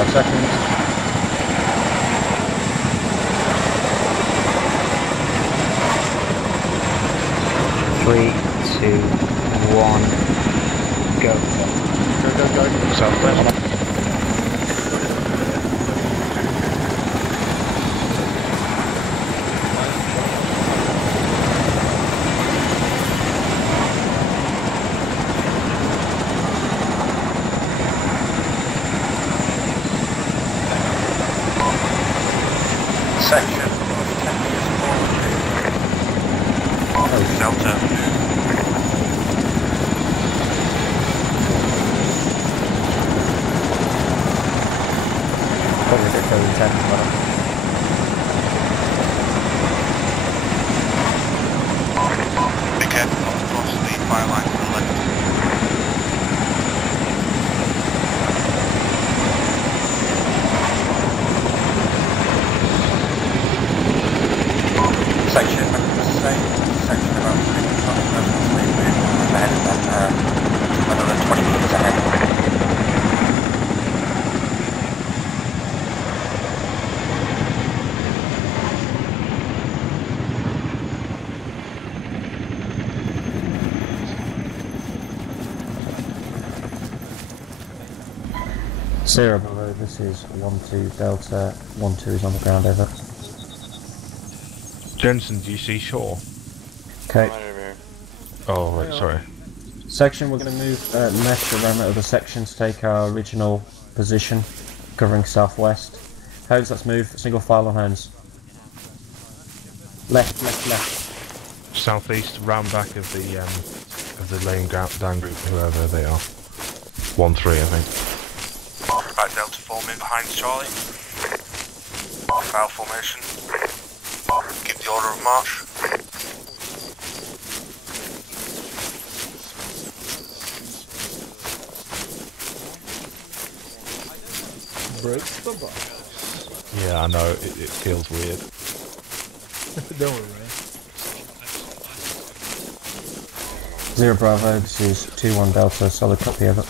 5 seconds. 3, 2, 1, go. Go. Southwest. Section of 10 meters forward. Delta. Probably a bit further than 10 as well. Be careful not to cross the fire line to the left. Section section about 3 ahead of that, another 20 meters ahead. Zero below, this is 1-2 Delta, 1-2 is on the ground, over. Jensen, do you see shore? Okay. Right over here. Oh, right, sorry. Section, we're going to move left around that other section to take our original position, covering southwest. Hones, let's move, single file on Hones. Left. Southeast, round back of the laying down group, whoever they are. 1-3, I think. Right, Delta forming behind Charlie. Foul formation. Give the order of march. Break the box. Yeah, I know, it feels weird. Don't worry. Zero Bravo, this is 2-1 Delta, solid copy of it.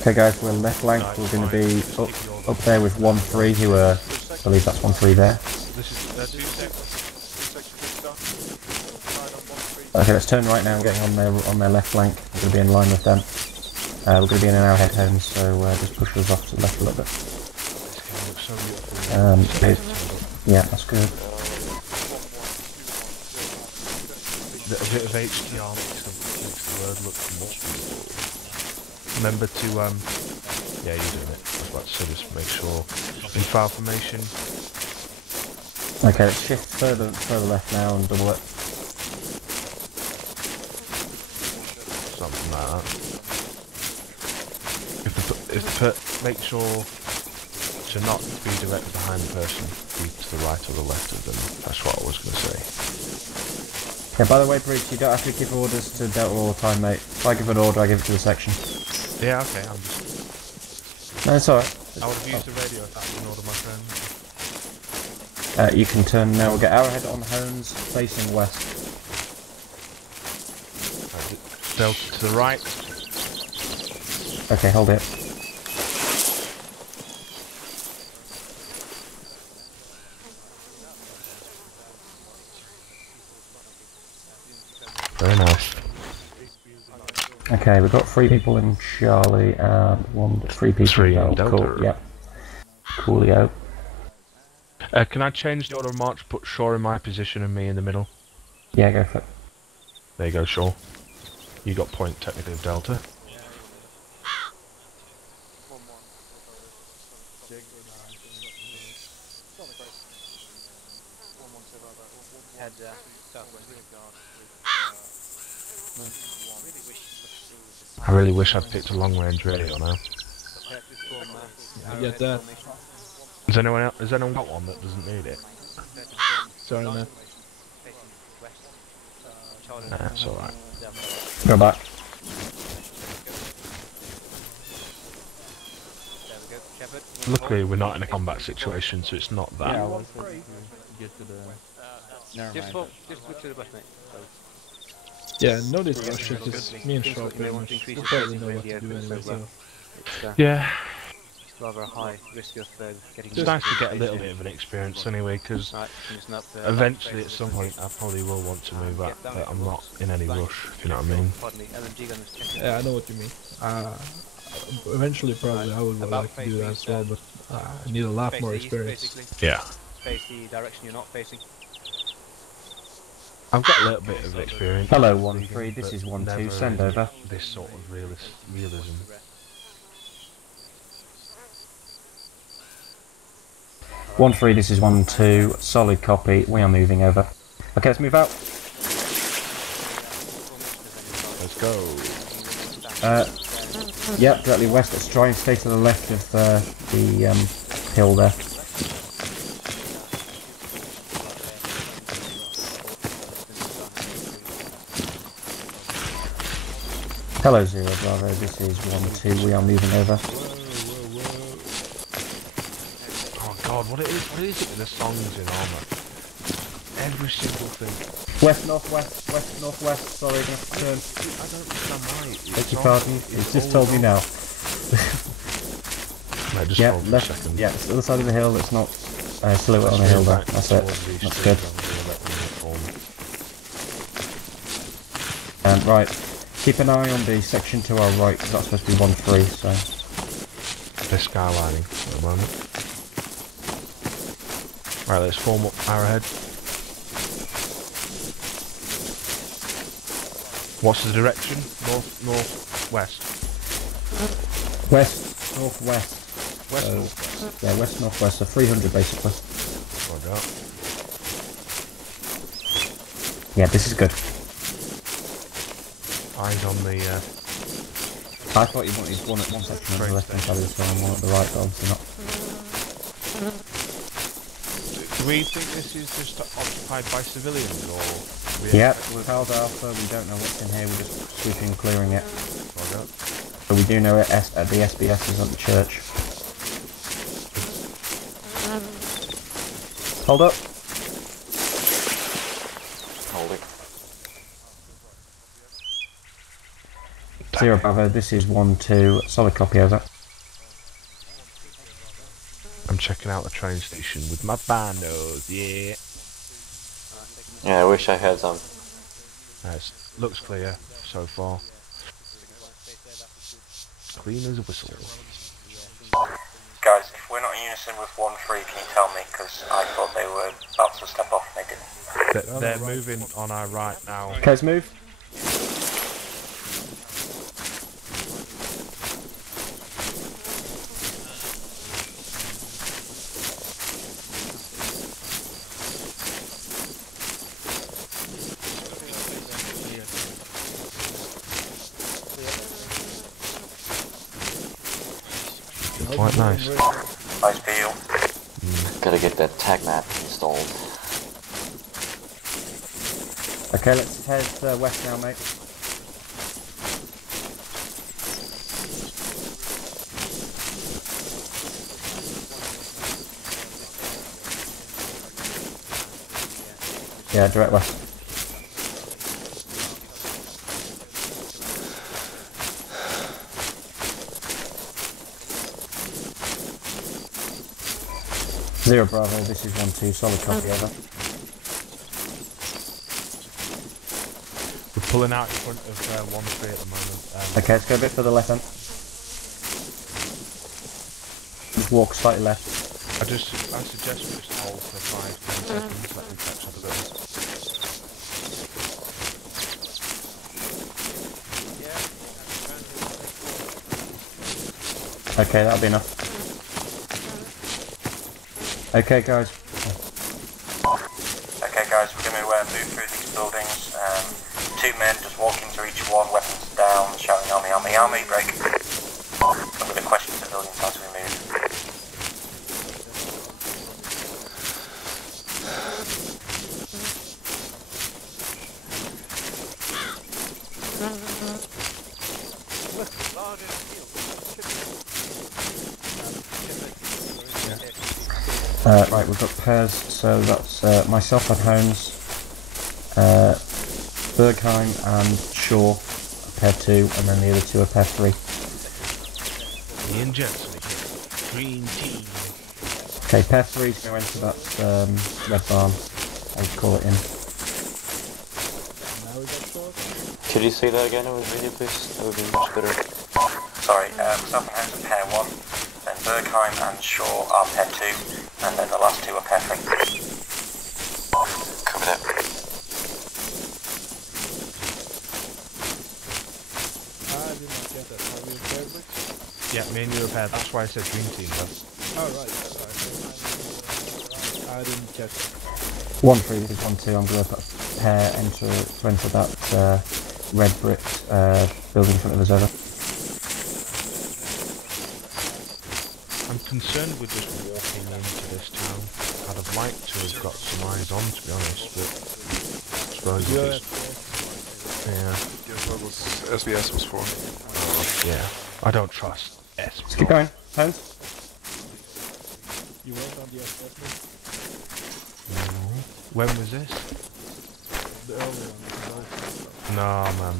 Okay guys, we're left flank, we're going to be up there with 1-3, who I believe that's 1-3 there. Okay, let's turn right now and getting on their left flank. We're going to be in line with them. We're going to be in an arrowhead home, so just push us off to the left a little bit. Yeah, that's good. A bit of HDR makes the word look more beautiful. Remember to, yeah, you're doing it. I was about to say, just make sure. In file formation. Okay, let's shift further left now and double it. Something like that. Make sure to not be directly behind the person, be to the right or the left of them. That's what I was going to say. Yeah, by the way, Breach, you don't have to give orders to Delta all the time, mate. If I give an order, I give it to the section. Yeah, okay, I'm just... No, it's alright. I would have used the radio if that was an order, my friend. You can turn now, we'll get arrowhead on Hones, facing west. Delta to the right. Okay, hold it. Very nice. Okay, we've got 3 people in Charlie and 3 people 3 in Delta. Delta. Cool, yep. Coolio. Can I change the order of march, put Shaw in my position and me in the middle? Yeah, go for it. There you go, Shaw. You got point technically of Delta. I really wish I'd picked a long range radio now. I get that. Has anyone got one that doesn't need it? Sorry, man. Nah, it's alright. Go back. Luckily we're not in a combat situation, so it's not that. Yeah, I was get to the... Just look to the left, mate. Yeah, no discussion, because me and Shaw pretty much will probably know what to do anyway, so... Yeah, It's rather high risk of getting... it's nice to get a little bit of an experience anyway, because eventually at some point I probably will want to move out, but I'm not in any rush, if you know what I mean. Yeah, I know what you mean. Eventually probably I would like to do that as well, but I need a lot more experience. Yeah. Face the direction you're not facing. I've got a little bit of experience. Hello, reading, 1-3, this but is 1-2, never send in over. This sort of realism. 1-3, this is 1-2, solid copy, we are moving over. Okay, let's move out. Let's go. Yep, directly west, let's try and stay to the left of the hill there. Hello, 0 Bravo, this is 1-2, we are moving over. Oh god, what is it with the songs in Armour? Every single thing. West, northwest, west, northwest, sorry, I'm going to have to turn. I don't understand why. Beg your pardon, it's just told me now. No, just Yeah, hold for a left, second. yeah, it's the other side of the hill, it's not silhouette on the hill there, that's it, that's good. Right, keep an eye on the section to our right, because that's supposed to be 1-3, so... They're skylining at the moment. Right, let's form up arrowhead. What's the direction? North, north, west? West, northwest. West, So, northwest. yeah, west, northwest, so 300 basically. Roger. Yeah, this is good. Eyes on the, I thought you wanted one section on the left hand side of this one and one at the right, but obviously not. Do we think this is just occupied by civilians, or... Yep, we've held Alpha, we don't know what's in here, we're just sweeping and clearing it. Roger. But we do know the SBS is at the church. Hold up. Hold it. 0 Bravo, this is 1-2, solid copy over. I'm checking out the train station with my bandos, yeah. Yeah, I wish I had some. Looks clear so far. Clean as a whistle. Guys, if we're not in unison with 1-3, can you tell me? Because I thought they were about to step off and they didn't. They're moving on our right now. Okay, let's move. Quite nice. Nice view. Gotta get that tag map installed. Okay, let's head west now, mate. Yeah, direct west. Zero Bravo, this is 1-2, solid copy over. We're pulling out in front of 1-3 at the moment. Okay, let's go a bit further left then. Just walk slightly left. I suggest we just hold for 5-10 seconds, let them catch up a bit. Okay, that'll be enough. Okay, guys. Okay guys, we're going to move through these buildings. 2 men just walking through each one, weapons down, shouting army, army, army, break. I'm going to question civilians as we move. Right, We've got pairs, so that's myself at Holmes, Bergheim and Shaw are pair 2, and then the other 2 are pair 3. Ian Jensen, green team. Okay, pair 3 is going to enter that red barn. I'll call it in. Now we got short. Could you say that again over the video, please? That would be much better. Sorry, myself and Hans are pair 1, then Bergheim and Shaw are pair 2, and then the last 2 are pair 3. Cover that. I did not get that. Are we in fabric? Yeah, me and you are paired. That's why I said green team, bro. Oh, right. I didn't catch it. 1 3, this is 1 2. I'm going to put a pair to enter that red brick building in front of us over. I'm concerned with just walking into this town. I'd have liked to have got some eyes on, to be honest, but I suppose Yeah, yeah. Guess what was SBS was for? Yeah. I don't trust S. Let's keep going. Hans? you went on the assessment. When was this? The early one. Nah, man.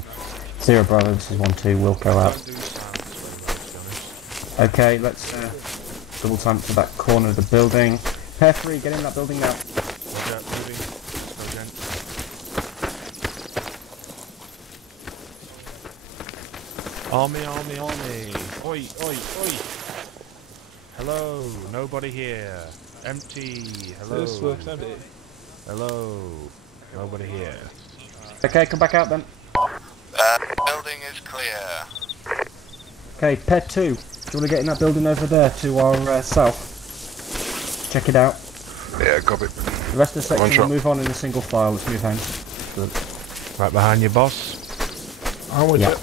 0 Bravo, this is 1 2. We'll go out. Don't do silence very well, to be honest. Okay, let's double time to that corner of the building. Pair 3, get in that building now. Roger, moving. Let's go again. Army, army, army. Oi, oi, oi. Hello, nobody here. Empty. Hello. This looks empty. Hello. Nobody here. Okay, come back out then. Building is clear. Okay, pair 2. Do you want to get in that building over there to our south? Check it out. Yeah, copy. The rest of the One section shot. will move on in a single file. Let's move home. Good. Right behind you, boss. I'm with Yeah. it.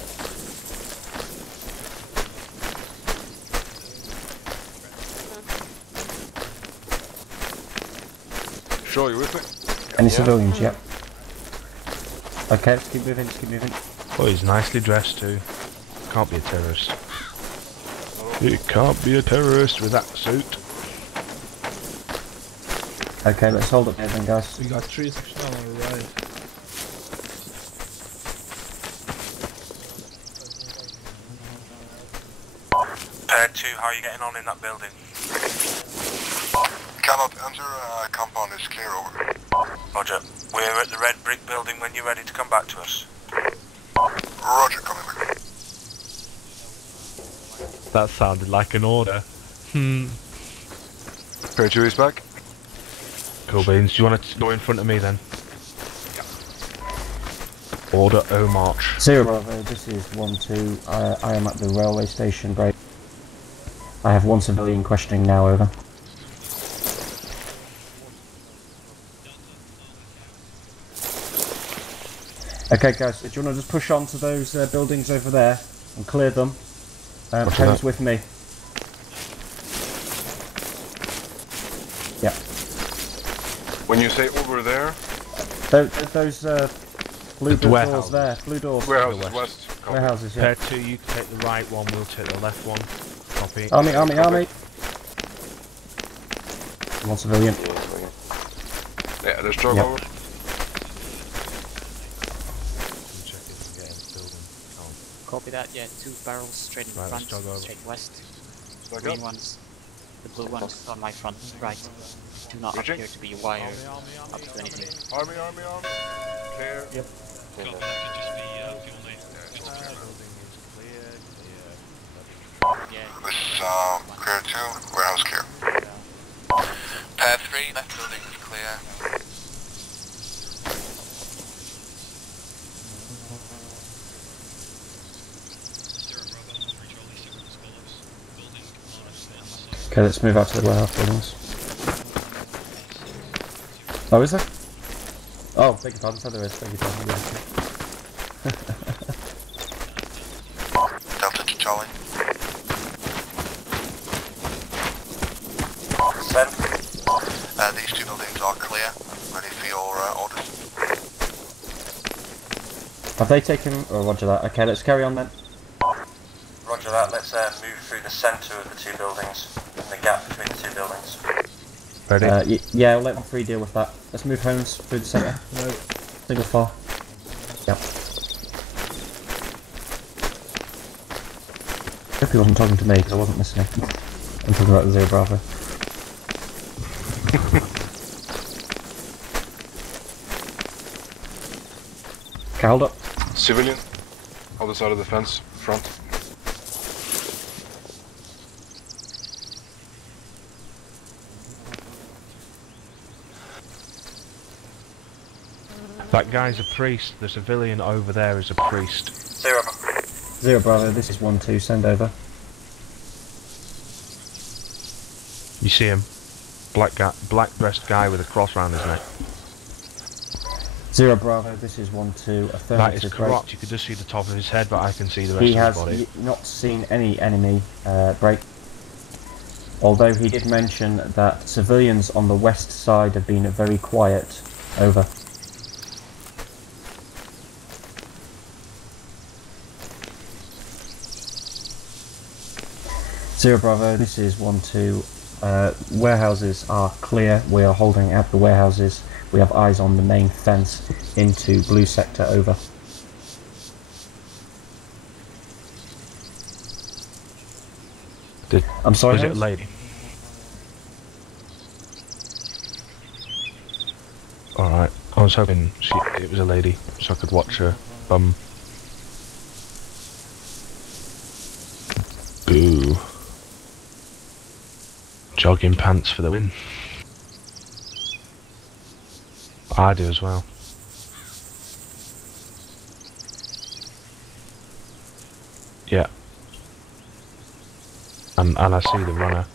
Sure, you with me? Any civilians yet? Okay, let's keep moving, let's keep moving. Oh, he's nicely dressed too. Can't be a terrorist. He can't be a terrorist with that suit. Okay, let's hold up here then, guys. We got 3 sections on the right. Pair 2, how are you getting on in that building? Cannot enter, compound is clear, over. Roger. We're at the red brick building when you're ready to come back to us. Roger, coming back. That sounded like an order. Pair 2 is back. Cool beans. Do you want to go in front of me then? Order O march. 0 Bravo, this is 1 2. I am at the railway station, break. I have 1 civilian questioning now, over. Okay guys, do you want to just push on to those buildings over there and clear them? Holmes with me. Yeah. When you say over there, Those blue The doors warehouse. there, blue doors. warehouse west. is west. Copy. Warehouses, yeah. Pair 2, you can take the right one, we'll take the left one. Copy. Army, army, army! 1 civilian. Yeah, there's drug Yep. over. Check if we can get in the building. Copy that, yeah, 2 barrels straight in Right, let's front, jog over. straight west. Back Green up. ones, the blue ones on my front, right. Do not Roger. appear to be wired up to anything. Army, army, army. Clear. Yep. Building is clear, Yeah, This is clear 2, warehouse clear. Pair 3, left building is clear. Okay, let's move out to the warehouse buildings. Oh, is there? Oh, beg your pardon, so there is, beg your pardon. Delta to Charlie. Send. These 2 buildings are clear. Ready for your orders. Have they taken... Oh, roger that. Okay, let's carry on then. Roger that, let's move through the centre of the 2 buildings, and the gap between the 2 buildings. Ready? Yeah, I'll let 1 3 deal with that. Let's move homes through the centre. No, single file. Yep. Hope he wasn't talking to me because I wasn't listening. I'm talking about the Zero Bravo. Okay, hold up. Civilian, other side of the fence, front. That guy's a priest. The civilian over there is a priest. Zero Bravo, this is 1-2, send over. You see him? Black dressed guy with a cross round his neck. Zero Bravo, this is 1-2, affirmative. That is break. correct. You could just see the top of his head, but I can see the rest He of his has body. not seen any enemy break. Although he did mention that civilians on the west side have been very quiet. Over. Zero Bravo, this is 1-2. Warehouses are clear. We are holding at the warehouses. We have eyes on the main fence into blue sector. Over. I'm sorry. Was it a lady? Alright, I was hoping it was a lady, so I could watch her bum. Boo. Jogging pants for the win. I do as well. Yeah. And I see the runner.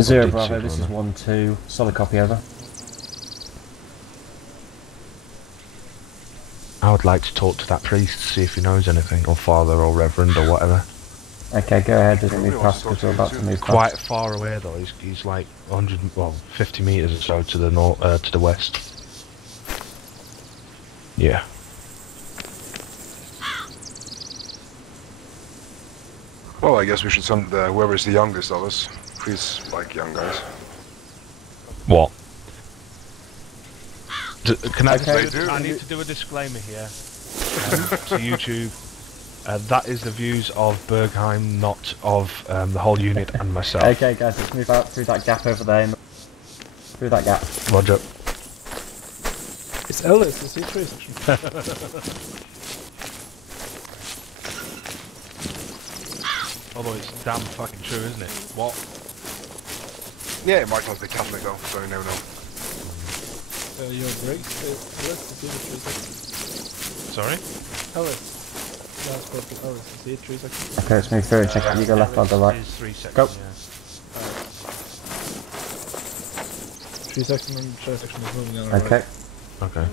Zero Bravo, this is 1-2. Solid copy. Over. I would like to talk to that priest, see if he knows anything, or father, or reverend, or whatever. Okay, go ahead. Doesn't move past because we're about to move past. Quite far away though. He's like 50 meters or so to the north, to the west. Yeah. Well, I guess we should send whoever's the youngest of us. Please like young guys. What? Can I Okay. I need to do a disclaimer here to YouTube. That is the views of Bergheim, not of the whole unit and myself. Okay, guys, let's move out through that gap over there. Through that gap. Roger. It's Ellis, the C3 section. Although it's damn fucking true, isn't it? What? Yeah, it might not be Catholic though, so you never know. Your break, Ellis, the C3 section. Sorry? Ellis. Last part of Ellis, the C3 section. Okay, let's move through and check out. You go left, I'll go right. Is 3 seconds, Go. yeah. 3 section and 3 section is moving on. Okay. Okay.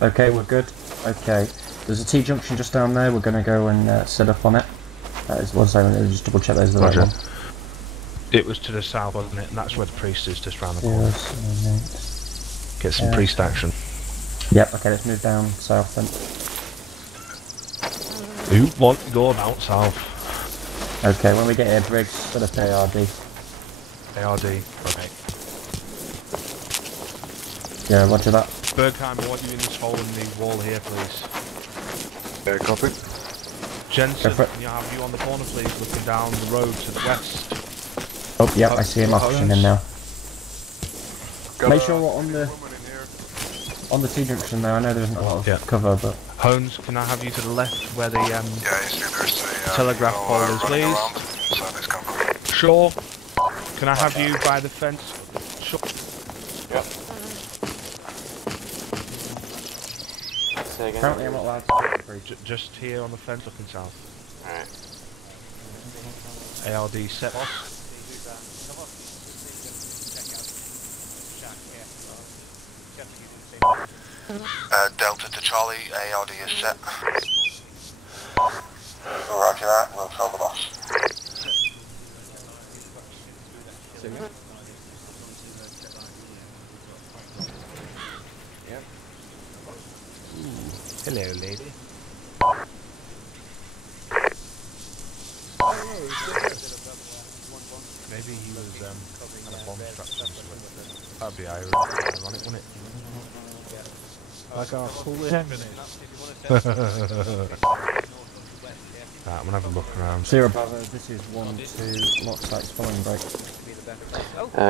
Okay, we're good. Okay. There's a T-junction just down there. We're going to go and set up on it. That is one second. Let me just double check those are the right Roger. one. It was to the south, wasn't it? And that's where the priest is, just round the corner. Yes, Get some priest action. Yep, okay, let's move down south then. Who want to go down south? Okay, when we get here, Briggs, set up ARD. ARD. Okay. Yeah, roger that. Bergheim, I want you in this hole in the wall here, please. Yeah, copy. Jensen, Go for it. can you have you on the corner, please, looking down the road to the west? Oh, yep, I see him optioning in now. Got Make a sure we're on the woman in here. T-junction there. I know there isn't a lot of Yeah. cover, but... Holmes, can I have you to the left where the Yeah, you see there's a telegraph pole is, running please? around, so this company. Shaw, can I have you by the fence? Shaw. Say again. Apparently I'm not allowed to speak. Just here on the fence looking south. Alright. ARD set boss. Delta to Charlie, ARD is set. Roger that, we'll tell the boss. Hello, lady. Maybe he was had a bomb strapped to him. That'd be ironic, wouldn't it? Like a holy hand grenade. Right, I'm gonna have a look around. 0 Bravo, this is 1-2, lock sites following break.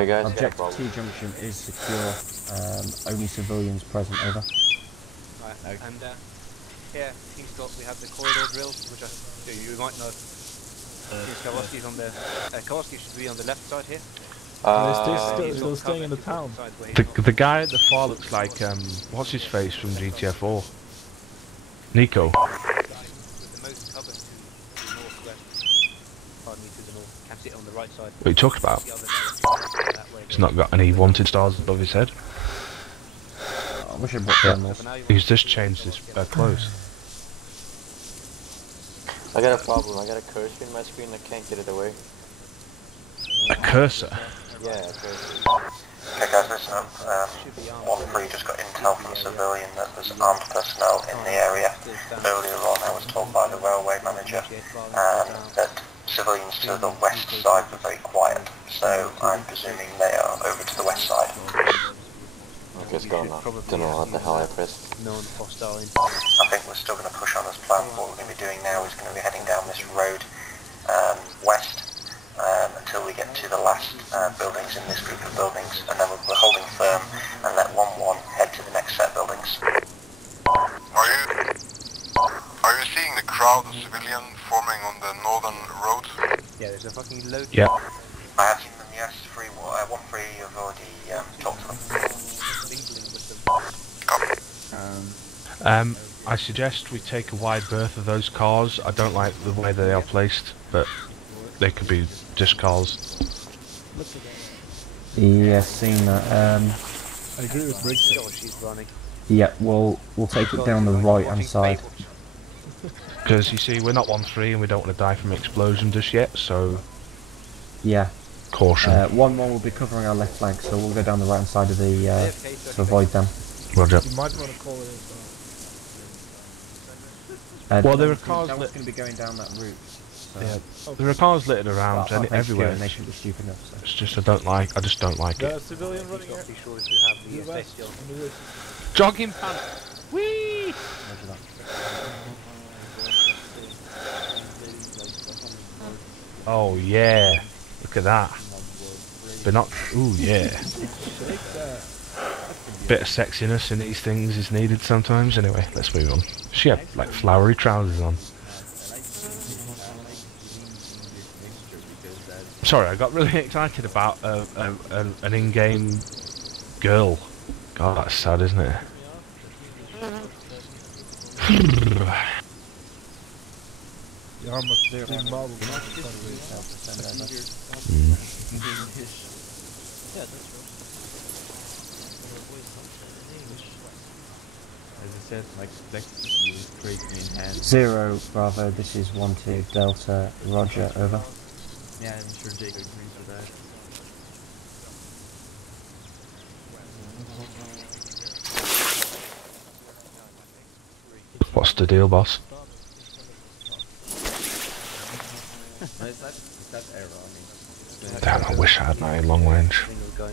Guys, Objective T junction is secure, only civilians present, over. Right, and here, we have the corridor drills, which you might know. Kowalski's on the, Kowalski should be on the left side here. They're still staying in the town. The guy at the far looks like, what's his face from GTA 4? Nico. With the most cover to the northwest. Pardon me, to the north. Can't see it on the right side. What are you talking about? The other direction, that way. He's not got any wanted stars above his head. I wish I brought thermals. He's just changed his clothes. I got a problem. I got a cursor in my screen. I can't get it away. A cursor? Yeah, a cursor. Okay guys, listen up. 1-3 just got intel from a civilian that there's armed personnel in the area. Earlier on I was told by the railway manager that civilians to the west side were very quiet, so I'm presuming they are over to the west side. Okay, it's going on. Don't know what the hell I pressed. I think we're still going to push on as planned. What we're going to be doing now is going to be heading down this road west until we get to the last buildings in this group of buildings, and then we're holding firm and let 1-1 head to the next set of buildings. Are you seeing the crowd of civilian forming on the northern road? Yeah, there's a fucking load. Yeah. I have seen them, yes. 1-3 have already talked to them. I suggest we take a wide berth of those cars. I don't like the way they are placed, but they could be just cars. Yeah, seen that. I agree with Briggs. She's running. Yeah, we'll take it down the right hand side. Because you see, we're not 1-3 and we don't want to die from explosion just yet, so Yeah. caution. 1-1 will be covering our left flank, so we'll go down the right hand side of the to avoid them. Roger. You might want to call it Well, there are cars that was lit. going to be going down that route. So Yeah. There are cars littered around everywhere. And they shouldn't be stupid enough. So. It's just I just don't like Got it. a civilian running here. Be sure to have the West. safety on. Jogging pants. Whee! Roger that. Oh yeah, look at that. But not. Ooh yeah. Bit of sexiness in these things is needed sometimes. Anyway, let's move on. She had like flowery trousers on. Sorry, I got really excited about an in-game girl. God, that's sad, isn't it? The armor there in marble. As I said, my perspective is greatly enhanced. 0 Bravo, this is 1-2 Delta, Roger, over. Yeah, I'm sure Jake agrees with that. What's the deal, boss? Is that error? I mean, Damn, I wish I had my long range.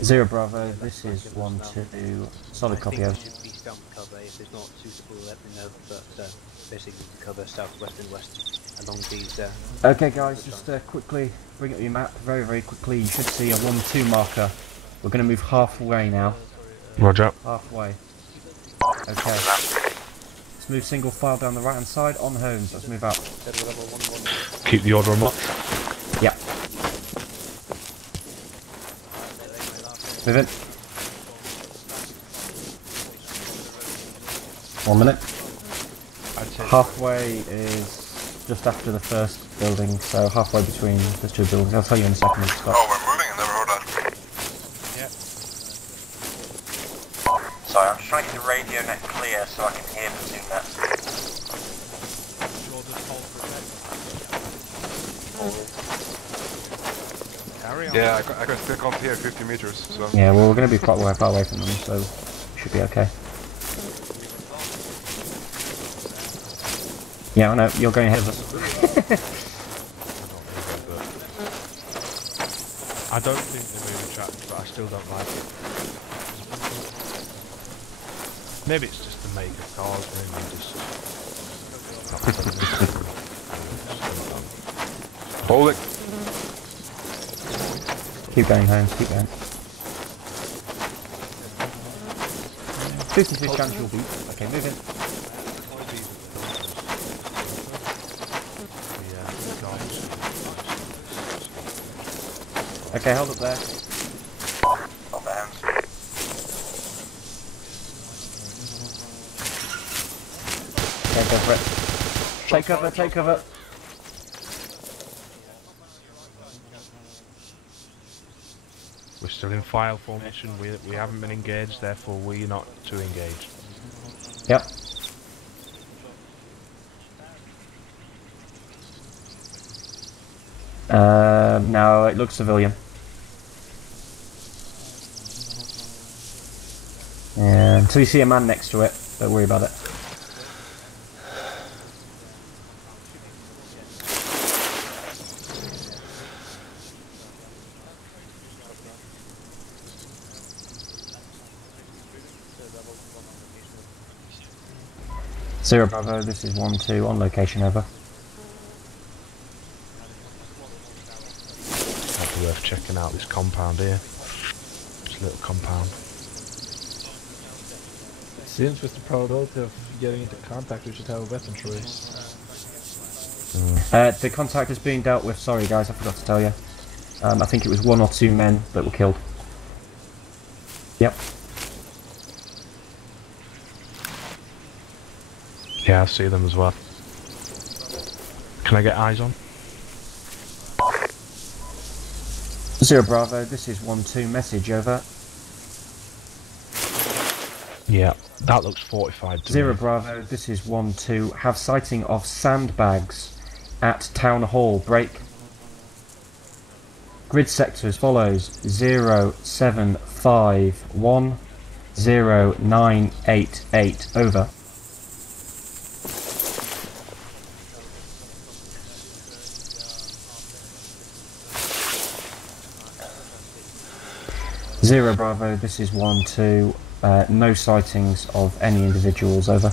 0 Bravo, this is 1-2, solid copy over. Should be stump cover. If it's not suitable, let me know. But basically, cover southwest and west along these. Okay, guys, just quickly bring up your map very, very quickly. You should see a 1-2 marker. We're going to move halfway now. Roger. Halfway. Okay. Let's move single file down the right hand side on homes. Let's move out. Keep the order on what? Yeah. Move in. 1 minute. Halfway is just after the first building, so halfway between the two buildings. I'll tell you in a second when to stop. Oh, we're moving? I never heard that. Sorry, I'm just trying to get the radio net clear so I can hear between that. Yeah, I still can't hear 50 meters, so... Yeah, well, we're going to be quite far away from them, so we should be okay. Yeah, I know, you're going ahead of us. I don't think they're moving tracks, but I still don't like it. Maybe it's just the make of cars, maybe just... Hold it. Keep going, Holmes, keep going. 50-50 chance you'll beat. Okay, move in. Okay, hold up there. Hold the hands. Okay, go for it. Take cover, take cover. We're still in file formation, we haven't been engaged, therefore we're not to engage. Yep. No, it looks civilian. Yeah, until you see a man next to it, don't worry about it. Zero Bravo, this is 1-2 on location, over. Might be worth checking out this compound here. This little compound. Seems with the probability of getting into contact, we should have a weapon choice. The contact is being dealt with, sorry guys, I forgot to tell you. I think it was 1 or 2 men that were killed. Yep. Yeah, I see them as well. Can I get eyes on? Zero Bravo, this is 1-2, message, over. Yeah, that looks 45 to Zero me. Bravo, this is 1-2, have sighting of sandbags at Town Hall, break. Grid sector as follows, 0751 0988, over. Zero Bravo, this is 1-2, no sightings of any individuals, over.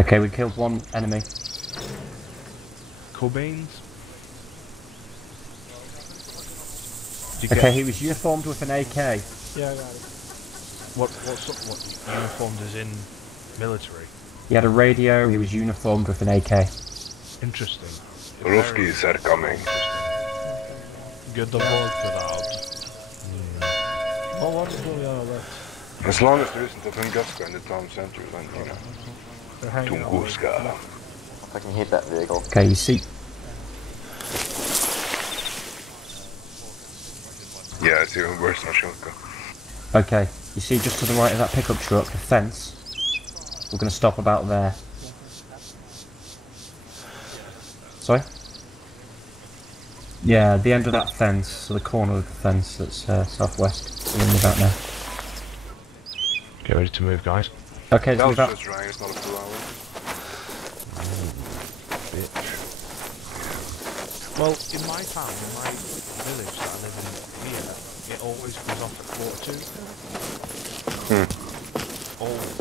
Okay, we killed 1 enemy. Cobains? Okay, he was uniformed with an AK. Yeah, I got it. What uniformed as in military? He had a radio, he was uniformed with an AK. Interesting. Ruskies are coming. Get the word out. Oh, what is going on left? As long as there isn't a Tunguska in the town center, then, you know. They're hanging out. Tunguska. If I can hit that vehicle. Okay, you see... Yeah, it's even worse than Shilka. Okay, you see just to the right of that pickup truck, the fence. We're going to stop about there. Sorry? Yeah, the end of that fence, so the corner of the fence that's southwest. We're in about now. Get ready to move, guys. Okay, let's move out. Just right, it's not a full hour. Bitch. Well, in my town, in my village that I live in here, it always goes off at 2:45. Always.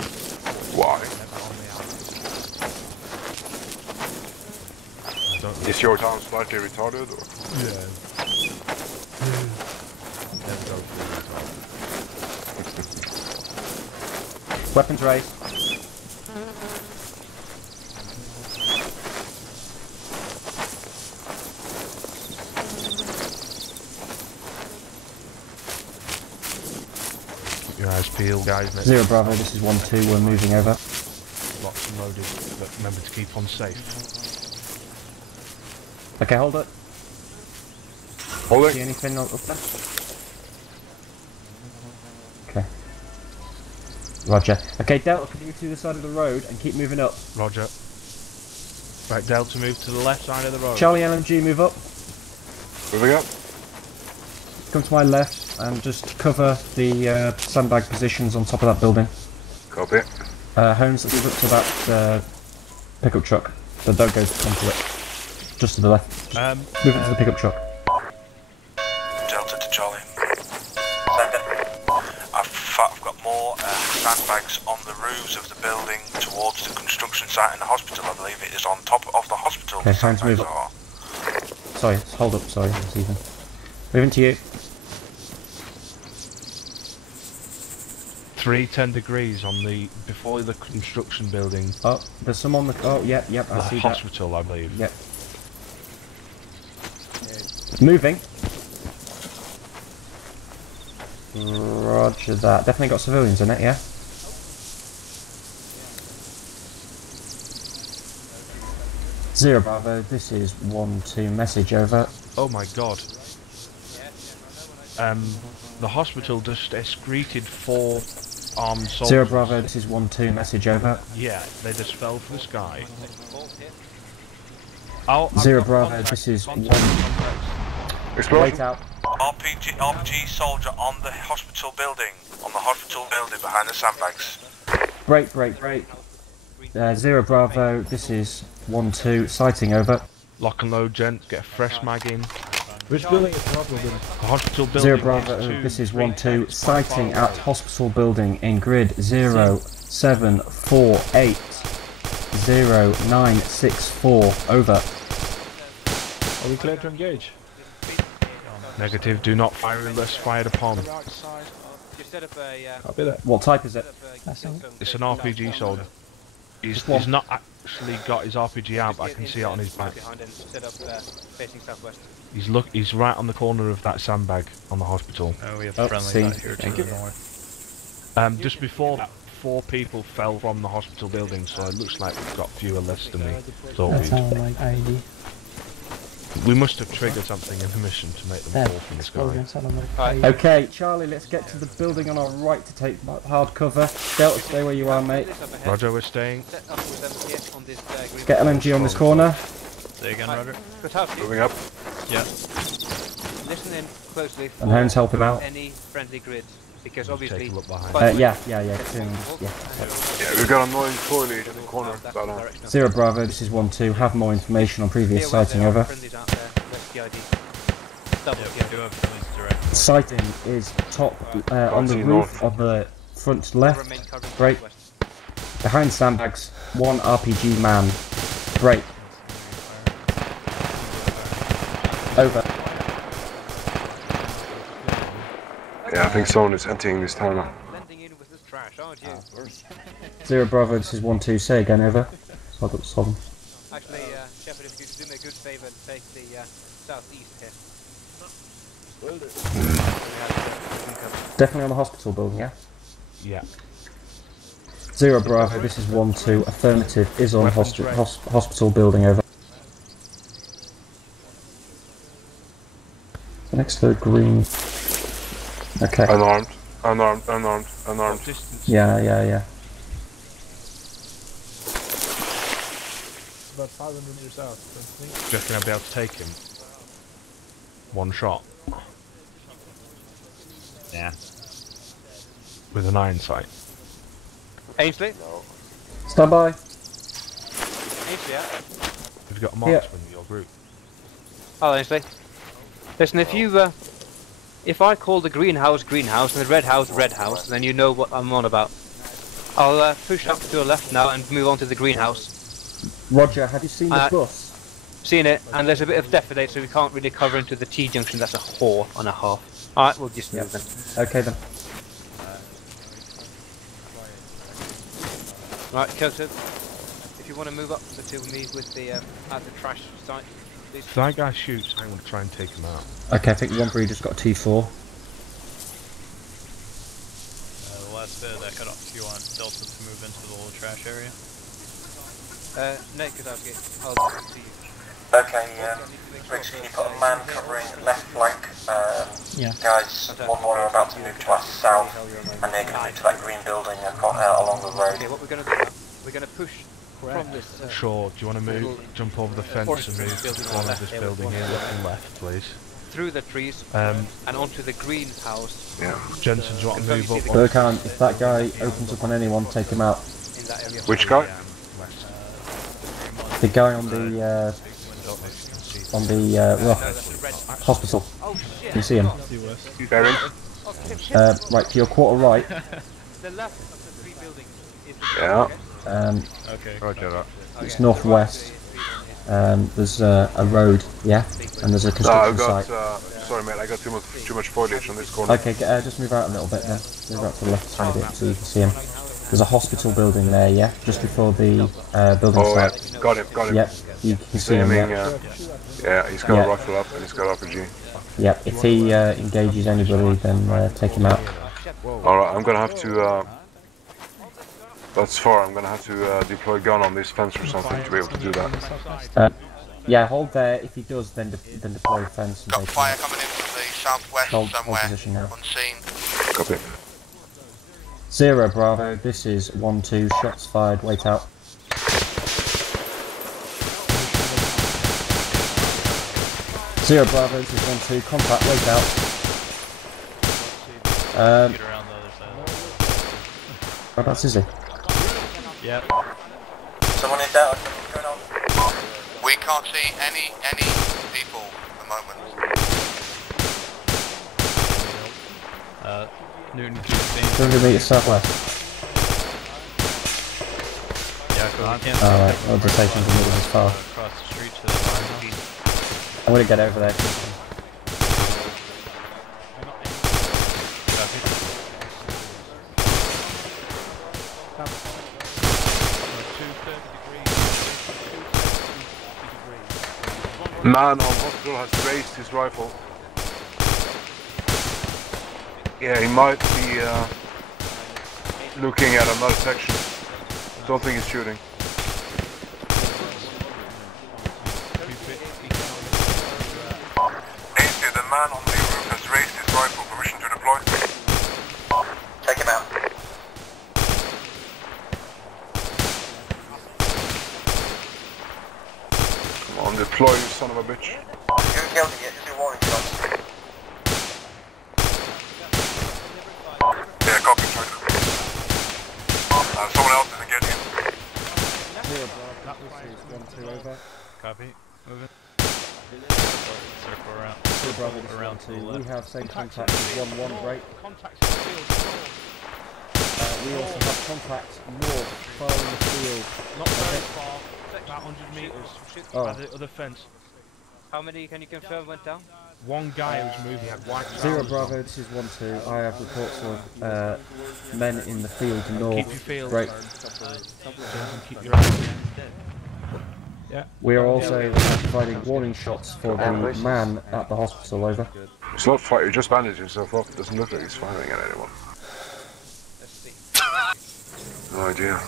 Why? Never on the hour. I don't know. Is your town slightly retarded, or? Yeah. Never go through the Weapons raised. Keep your eyes peeled, guys. Zero Bravo, this is 1-2, we're moving over. Locked and loaded, but remember to keep on safe. Okay, hold it. Hold See it. anything up there? Okay. Roger. Okay, Delta, can you move to the side of the road and keep moving up? Roger. Right, Delta, move to the left side of the road. Charlie LMG, move up. Moving up. Come to my left and just cover the sandbag positions on top of that building. Copy. Holmes, let's move up to that pickup truck. But don't go onto it. Just to the left. Just move it to the pickup truck. Delta to Charlie. Send it. I've got more sandbags on the roofs of the building towards the construction site in the hospital. I believe it is on top of the hospital. Okay, time to move up. Sorry, hold up, sorry, it's even. Moving to you. 310 degrees on the before the construction building. Oh, there's some on the. Oh, yep, I see that. Hospital, I believe. Yep. Moving. Roger that. Definitely got civilians in it, yeah? Zero Bravo, this is 1-2 message over. Oh my god. The hospital just excreted 4 armed soldiers. Zero Bravo, this is 1-2 message over. Yeah, they just fell from the sky. Zero Bravo, this is 1. Wait out. RPG soldier on the hospital building. On the hospital building behind the sandbags. Break. Zero Bravo, this is 1-2, sighting over. Lock and load, gents, get a fresh mag in. Which building is the hospital building? The hospital building. Zero Bravo, this is 1-2, sighting at hospital building in grid 07480964, over. Are we clear to engage? Negative, do not fire unless fired upon. Copy that. What type is it? It's an RPG soldier. He's not actually got his RPG out, but I can see it on his back. He's right on the corner of that sandbag on the hospital. Oh, we have friendly out here to the north. Just before that, 4 people fell from the hospital building, so it looks like we've got fewer less than we thought we'd. Like ID. We must have triggered something in the mission to make them fall from the sky. Okay, Charlie, let's get to the building on our right to take hard cover. Delta, stay where you are, mate. Roger, we're staying. Get LMG on this corner. Say again, Roger. Moving up. Yeah. Listen in closely. And Hounds help him out. Any friendly grid, because obviously. Yeah. We've got a annoying toilet in the corner. Zero Bravo, this is 1-2. Have more information on previous sighting, over. Sighting is top on the roof of the front left. Break. Behind sandbags, 1 RPG man. Break. Over. Yeah, I think someone is emptying this town now. Zero Bravo, this is 1-2. Say again, over. Solemn. Actually, Shepard, if you could do me a good favour and take the southeast here. Definitely on the hospital building, yeah? Yeah. Zero Bravo, this is 1-2. Affirmative is on hospital building, over. Next to the green. Okay. Unarmed. Yeah. About 500 meters out, don't you think? Do you reckon I'll be able to take him? 1 shot? Yeah. With an iron sight. Ainsley? Stand by. Ainsley, yeah? Have you got a marksman in your group? Oh, Ainsley. Listen, if I call the greenhouse, and the red house, then you know what I'm on about. I'll push up to the left now and move on to the greenhouse. Roger, have you seen the bus? Seen it, and there's a bit of defilade, so we can't really cover into the T-junction. That's a 4.5. Alright, we'll just move then. Okay then. Right, Koto, if you want to move up to me with the at the trash site, please. If that guy shoots, I'm going to try and take him out. Okay, I think one breeder's got a T4. The last bit of that cut off, if you want Delta to move into the little trash area. Nate Kazowski, I'll see you. Okay, Rich, can you put a man covering left flank? Guys, one more are about to move to our south, and they're going to move to that green building along the road. Okay, what we're going to do, we're going to push from this... Sure, do you want to jump over the fence and move to the corner of this building here, looking left, please? Through the trees, and onto the greenhouse. Yeah. Jensen, do you want to move up? Burkhan, if that guy opens up on anyone, take him out. Which guy? The guy on the on the hospital. Can you see him? Bearing. Right, to your quarter right. The left of the 3 buildings is the Yeah. Okay. Roger that. It's northwest. There's a road, yeah, and there's a construction site. Sorry mate, I got too much foliage on this corner. Okay, just move out a little bit then. Move out to the left side of it so you can see him. There's a hospital building there, yeah, just before the building site. Yeah. Got him. Yep, you can see him. Yeah, he's got a rifle up and he's got RPG. Yep, if he engages anybody, then take him out. Alright, I'm gonna have to. That's far. I'm gonna have to deploy a gun on this fence or something to be able to do that. Yeah, hold there. If he does, then deploy the fence. And Got take fire him. coming in from the southwest Hold somewhere. position now. Unseen. Copy. 0 Bravo. This is 1-2. Shots fired. Wait out. Zero Bravo. This is 1-2. Contact. Wait out. Whereabouts is he? Yep. Someone in Delta, what's going on? We can't see any people at the moment. Newton 15. 200 metres southwest. Yeah, because we can't Alright, I'll just take 100 metres as far. across the street to the farmhouse. I'm gonna get over there. Man on hospital has raised his rifle. Yeah, he might be looking at another section. Don't think he's shooting. Ainsley, the man on the roof has raised his rifle. Permission to deploy. Take him out. Come on, deploy, you son of a bitch. You killed him yet, just do warning shots. Yeah, copy, Striker. Someone else isn't getting him. That was 1-2 over. Copy. Moving. Circle around. Bravo, this is Around to the 1-2. left. We have same contact with 1-1, great. We also have contact north, far in the field. Not very far. About 100 metres. By the other fence. How many can you confirm went down? One guy who was moving had white 0 trousers Bravo, on. this is 1-2. I have reports of men in the field Keep north. your field. Great. Keep your eyes. Yeah. We are also providing warning shots for the man at the hospital, over. He's not fighting, he just bandaged himself up. Doesn't look like he's firing at anyone. No idea.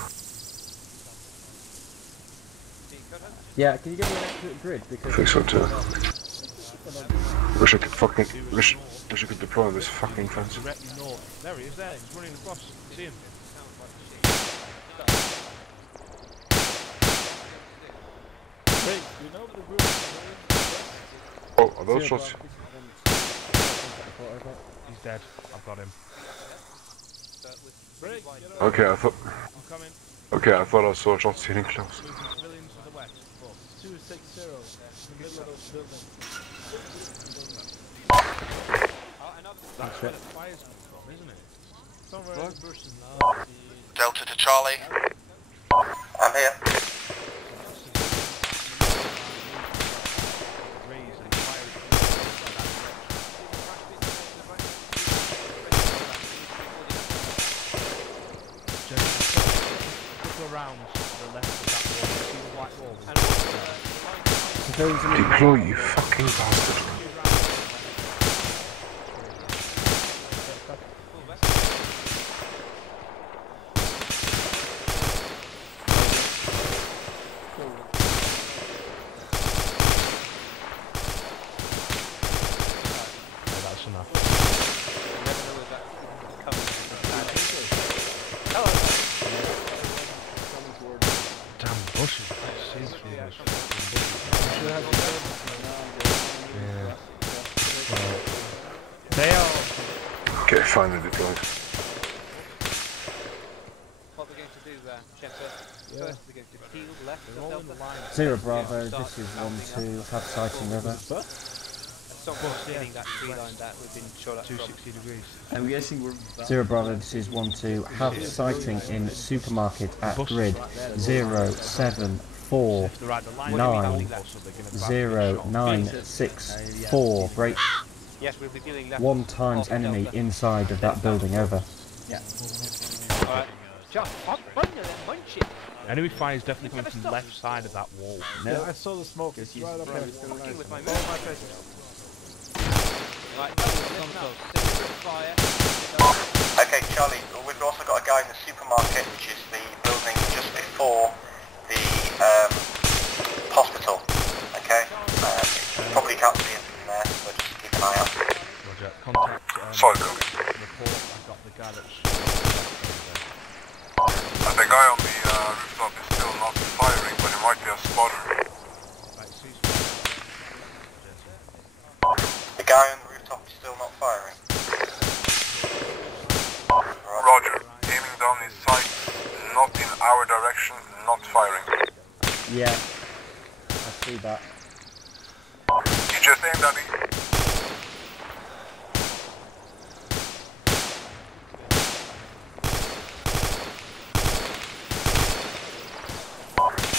Yeah, can you give me an accurate grid? I Because think so too. Wish I could fucking wish I could deploy on this fucking fence. Directly north. There he is there. He's running across. See him. Oh, are those shots? He's dead. I've got him. Okay, I thought. I'm coming. Okay, I thought I saw shots hitting close. Civilians to the west. 260 in the middle of the building. That's where the fire's come from, isn't it? Somewhere in the person now. Delta to Charlie. I'm here. Deploy, you fucking bastard. That's enough. Damn bushes. See through those fucking bushes. Yeah. Well, they are. Okay, finally deployed. What we're going to do, Chester? first, we're going to peel left of Delta. Zero Bravo, this is 1-2, have sighting over. Someone's getting that tree line that we've been shot at 260 degrees. I'm guessing we're... Zero Bravo, this is 1-2, have sighting in supermarket at grid 07490964. Break. Yes, we'll be peeling left. 1 times enemy inside of that building, over. Yeah. Alright. Just munch it. Enemy fire is definitely coming from the left side of that wall. Yeah, I saw the smoke. It's right up there. With my presence. Right, fire. Okay, Charlie, we've also got a guy in the supermarket, which is the building just before the hospital. Okay? Probably can't see him from there, so just keep an eye out. Roger. Contact. Sorry, report. I've got the guy that's. The guy on the rooftop is still not firing, but he might be a spotter. The guy on the rooftop is still not firing. Roger. Aiming down his sights, not in our direction, not firing. Yeah, I see that. You just aimed at me?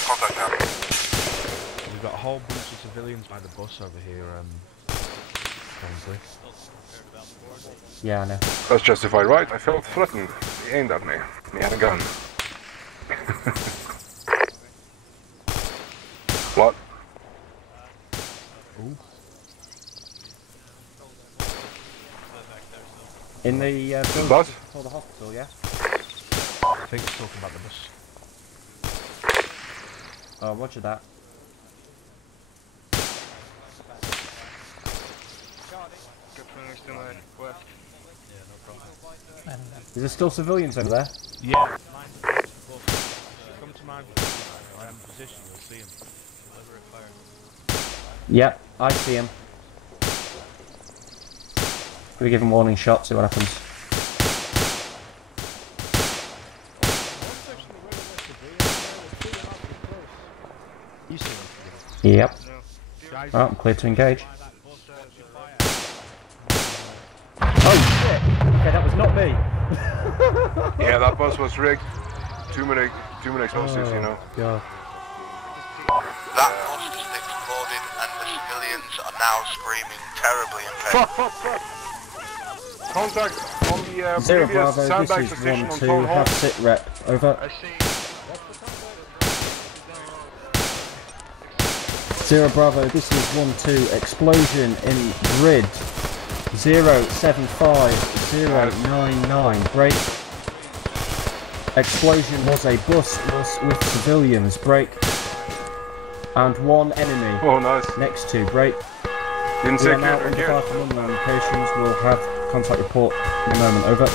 Contact him. We've got a whole bunch of civilians by the bus over here, Kingsley. Yeah, I know. That's justified, right? I felt threatened. He aimed at me. He had a gun. What? Ooh. In the building Bus? before the hospital, yeah? I think he's talking about the bus. Oh, roger that. Is there still civilians over there? Yeah. Come to my position, you'll see him. Yep, I see him. Gonna give him warning shot, see what happens. You see him? Yep. Oh, I'm clear to engage. Oh shit! Okay, that was not me. Yeah, that bus was rigged. Too many explosives, you know. God. That bus has exploded and the civilians are now screaming terribly in pain. Fuck! Contact on the Zero previous Bravo, sandbag this is position on 1-2, ColdHarbour. have sit rep, over. Zero Bravo, this is 1-2, explosion in grid 075099, break. Explosion was a bus with civilians, break. And 1 enemy. Oh, nice. Next to, break. Didn't We say are now under fire from unknown locations, we'll have contact report in a moment, over.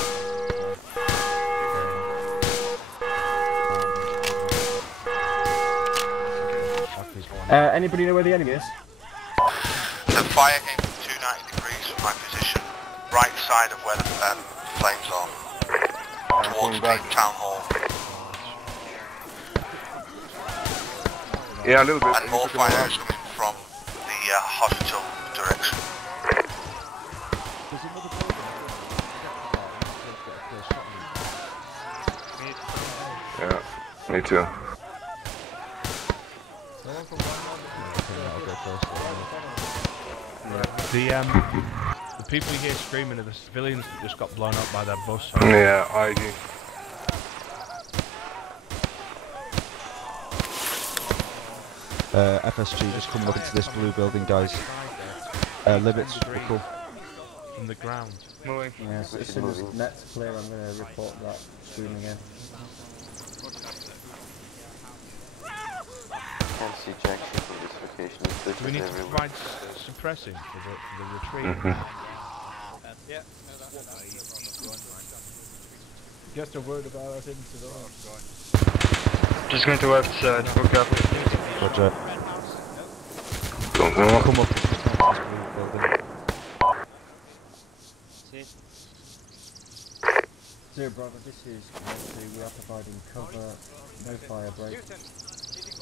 Anybody know where the enemy is? The fire came from 290 degrees from my position, right side of where the flames are, towards the town hall. Yeah, a little bit. And more fire is coming from the hospital direction. Yeah, me too. The people you hear screaming are the civilians that just got blown up by their bus. Yeah, ID. FSG, just come up into this blue building, guys. Limits, we're cool. From the ground. Moving. Yeah, so as soon as the net's clear, I'm going to report that scream again. Can't see jack shit from this location. Do we need to provide suppressing for the retreat? Yeah. Guess they're worried about us in the Just going to left side, hook up. Roger. Don't know. Come up into this blue building. Zero Bravo, this is we are providing cover, no fire break.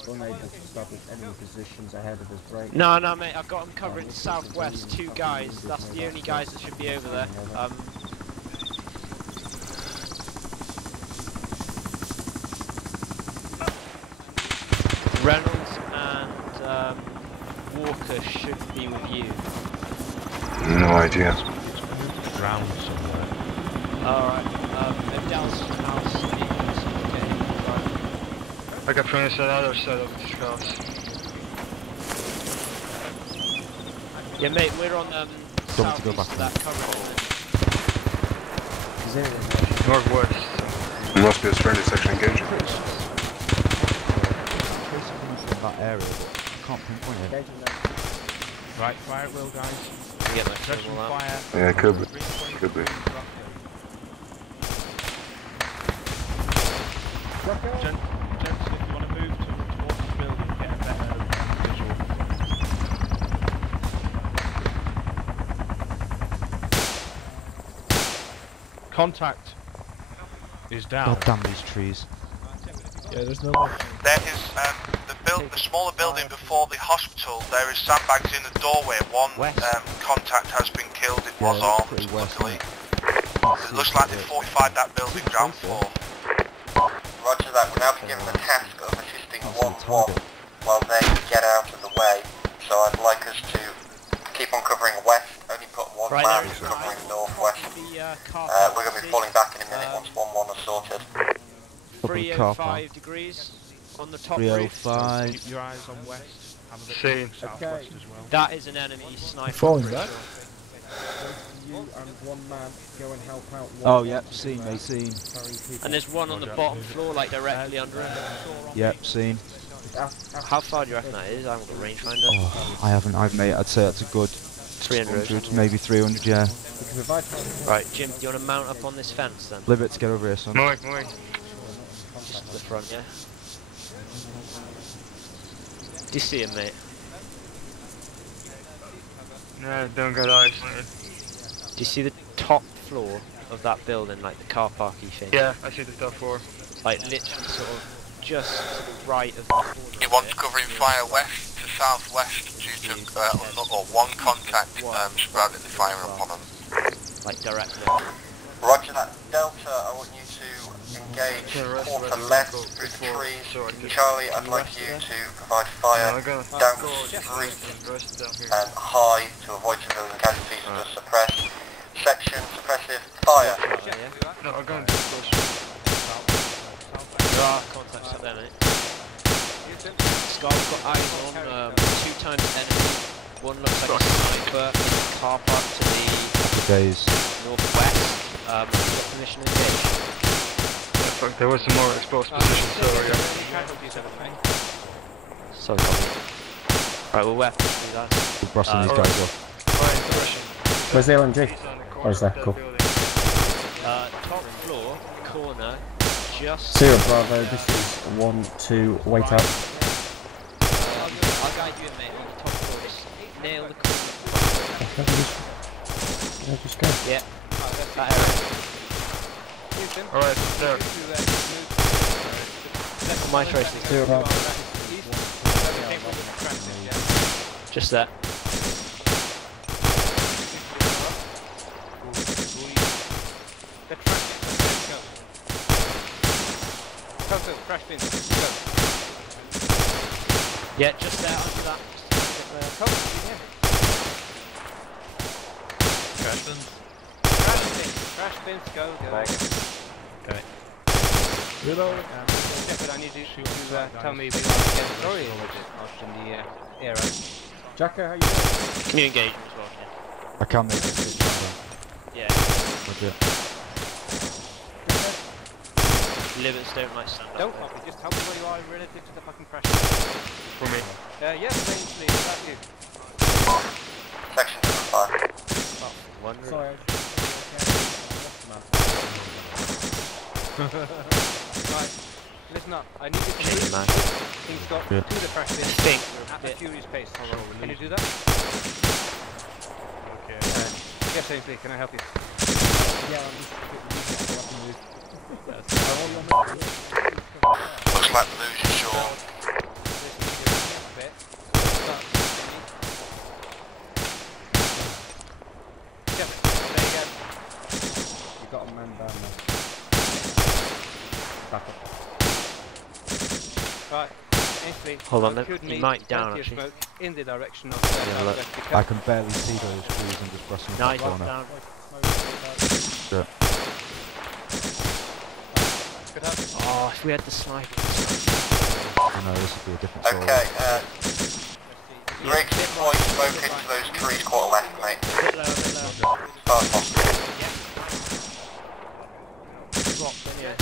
Unable to establish enemy positions ahead of us break. No, mate, I've got them covering southwest, 2 guys. That's the only guys that should be over there. Reynolds and Walker should be with you. No idea. Drowned somewhere. Alright, maybe Dallas house. I got friends on the other side of this house. Yeah, mate, we're on Don't want to go southeast back of that cover. Northwest. There must be a friendly section engaging. From that area, but I can't pinpoint it. Right, fire at will, guys. Get that Suppression thermal out. fire. Yeah, could be. Could be. Jensen, if you want to move towards the building, get a better visual. Contact is down. God damn these trees. Yeah, there's no more. There is the smaller building before the hospital. There is sandbags in the doorway. One contact has been killed. It was armed, luckily. It looks like they fortified that building ground floor. Roger that. We're now being given the task of assisting 1-1 while they get out of the way. So I'd like us to keep on covering west. Only put one man covering northwest. We're going to be falling back in a minute once 1-1 is sorted. 305 degrees on the top roof. 305. Keep your eyes on west. Have a bit Same. of southwest as well. That is an enemy sniper. Falling back? You and one man go and help out. Oh, yep, seen, mate, seen. And there's one on the bottom floor, like directly under it. Yep, seen. How far do you reckon that is? I haven't got a rangefinder. Oh, I haven't, mate, I'd say that's a good 300. Maybe 300, yeah. Right, Jim, do you want to mount up on this fence then? Libbets, get over here, son. Moving. Just to the front, yeah? Do you see him, mate? No, don't get eyes. Do you see the top floor of that building, like the car parky thing? Yeah, I see the top floor. Like literally sort of just to the right of the corner. He wants covering fire west to southwest due to one contact sporadically firing upon him. Like directly. Roger that. Delta, I want you to engage quarter left through the trees. Charlie, I'd like you to provide fire down the street and high to avoid civilian casualties and to suppress. Section, suppressive, fire. No, I'm going to push. There are contacts up there, mate. Scar's got eyes on 2 times enemy. One looks like a sniper. Car park to the northwest. Position engaged. Yeah, fuck, there was some more exposed positions, so yeah. So copy. Right, we'll weapons through that. We're brushing these guys off. Where's the LMG? Oh, is that cool? Top floor, corner, just... Zero Bravo, this is 1-2, wait out. I'll guide you in, mate, on the top floor. Just nail the corner. Just go. Yeah, that area. Alright, there. My trace is Zero Bravo. just there. Crash bin, go. Yeah, just there, under that. Crash bins. Crash bins, go. Go. Reload. Shepard, I need you to tell me if you want to get the story in the air. Jacko, how you doing? Can you engage as well? I can make it. Yeah. Roger. Livets don't like stand up. Don't copy, just tell me where you are relative to the fucking crash. For me. Yes, please, is that you? Section 5. Sorry, Right, listen up. I need you to move things got to the crash bin at a furious pace. Can you do that? Okay. Yes, Ainsley, can I help you? Looks like we're losing Sean. You got a man down there. Back up. Right, Ainsley, Hold on, I could he need might down plenty of actually. smoke in the direction of Yeah, look, I can barely see those trees and just pressing No, the he's corner. down. Yeah. Oh, if we had the sniper. I know this would be a different story. Okay, Rick, deploy smoke into those trees quarter left, mate. A bit lower, a bit lower. Start possible. Drop, then yeah.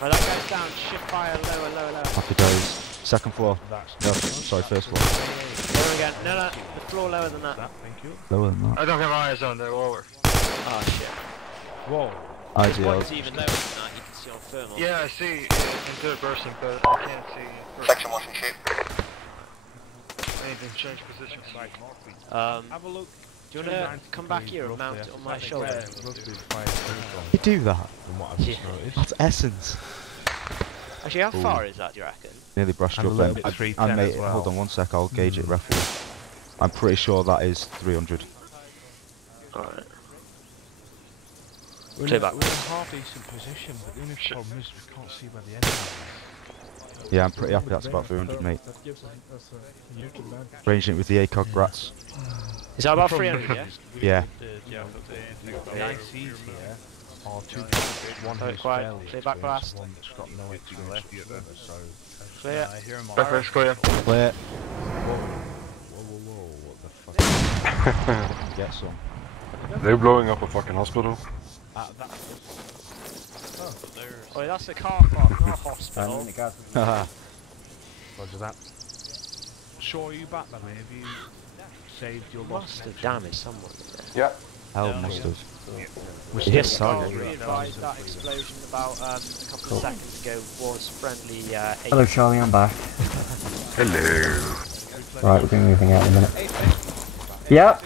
Right, that guy's down. Shift fire, lower, lower, lower. Happy days. Second floor. No, sorry, first floor. Lower again. No, no, the floor lower than that. Thank you. Lower than that. I don't have eyes on the lower. Oh shit. Whoa. There's IGL. one that's even lower than that, you can see on thermal. Yeah, I see in third person, but I can't see first. Section motion shoot. Anything change position. Have a look. Do you want to come back here and mount it on my shoulder? You do that? Yeah. That's essence. Actually, how far is that, do you reckon? Nearly brushed And you a up little there. bit 310 And mate, as well. hold on one sec, I'll gauge it roughly. I'm pretty sure that is 300. Alright. We're Clear in back. a half decent position, but the only problem is we can't see where the enemy is. Yeah, I'm pretty happy that's about 300, mate. That gives us a huge advantage. Ranging it with the ACOG brats. Is that about 300, yeah? Yeah. The ICs here are two one Very who's quiet. fairly Clear back experienced, last. one that's got no experience whatsoever, so... Clear. Backwards clear. Clear. Whoa, what the fuck? Get some. They're blowing up a fucking hospital. Oh, that's the car park, not a hospital. Haha. Roger that. Sure, you back that way? Have you saved your lost Must have damaged someone there. Yeah. Hell must have. Yes, Yes, I target. realised that explosion about a couple of seconds ago was friendly. Hello, Charlie, I'm back. Hello. Right, we're going to be moving out in a minute. Yeah.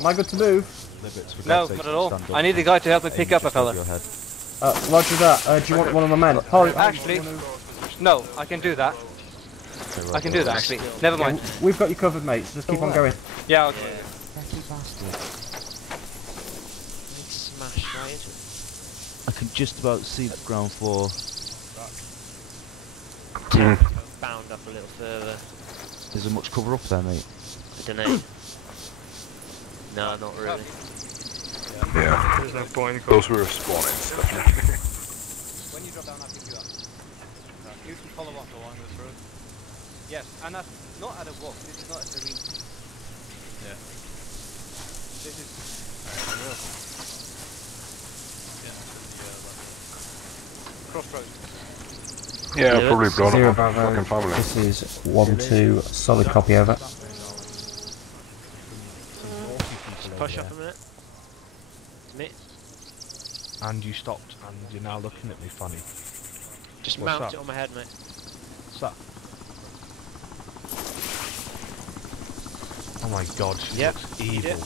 Am I good to move? No, not at all. I need the guy to help me pick up a fella. Roger that. Do you want one of my men? Actually, no, I can do that. I can do that, actually. Never mind. We've got you covered, mate, so just keep on going. Yeah, okay. Smash right into it. I can just about see the ground floor. Bound up a little further. Is there much cover up there, mate? I don't know. No, not really. Yeah. There's no point. Those were spawnings, definitely. When you drop down, I'll pick you up. You can follow up along this road. Yes, and that's not at a walk. This is not a serene. Yeah. This is. Crossroads. Yeah, probably blown Zero up a Bravo, fucking family. this is 1-2, solid copy over. Push up a minute. Me. And you stopped, and you're now looking at me funny. Just What's mount up? it on my head, mate. What's up? Oh my god, she looks evil.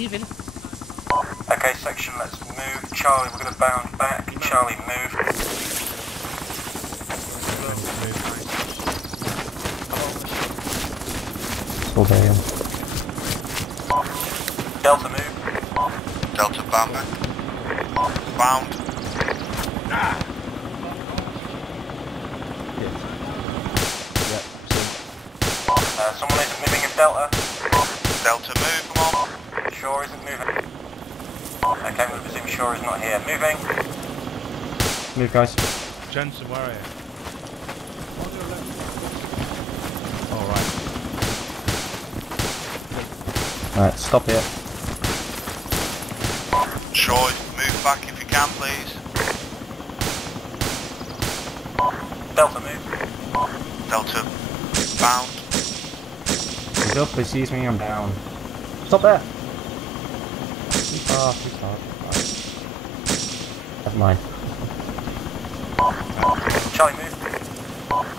Evil. Okay, section, let's move. Charlie, we're going to bound back. Charlie, move. All day in. Delta, move. Delta, bound back. Bound. Someone isn't moving in Delta. Delta, move, come on. Shore isn't moving. Okay, we'll presume Shore is not here. Moving. Move, guys. Jensen, where are you? Alright, stop here. Shore, move back if you can, please. Delta, move. Delta, bound. He's up, he sees me, I'm down. Stop there! Too far, too far. Right. Never mind. Charlie, move.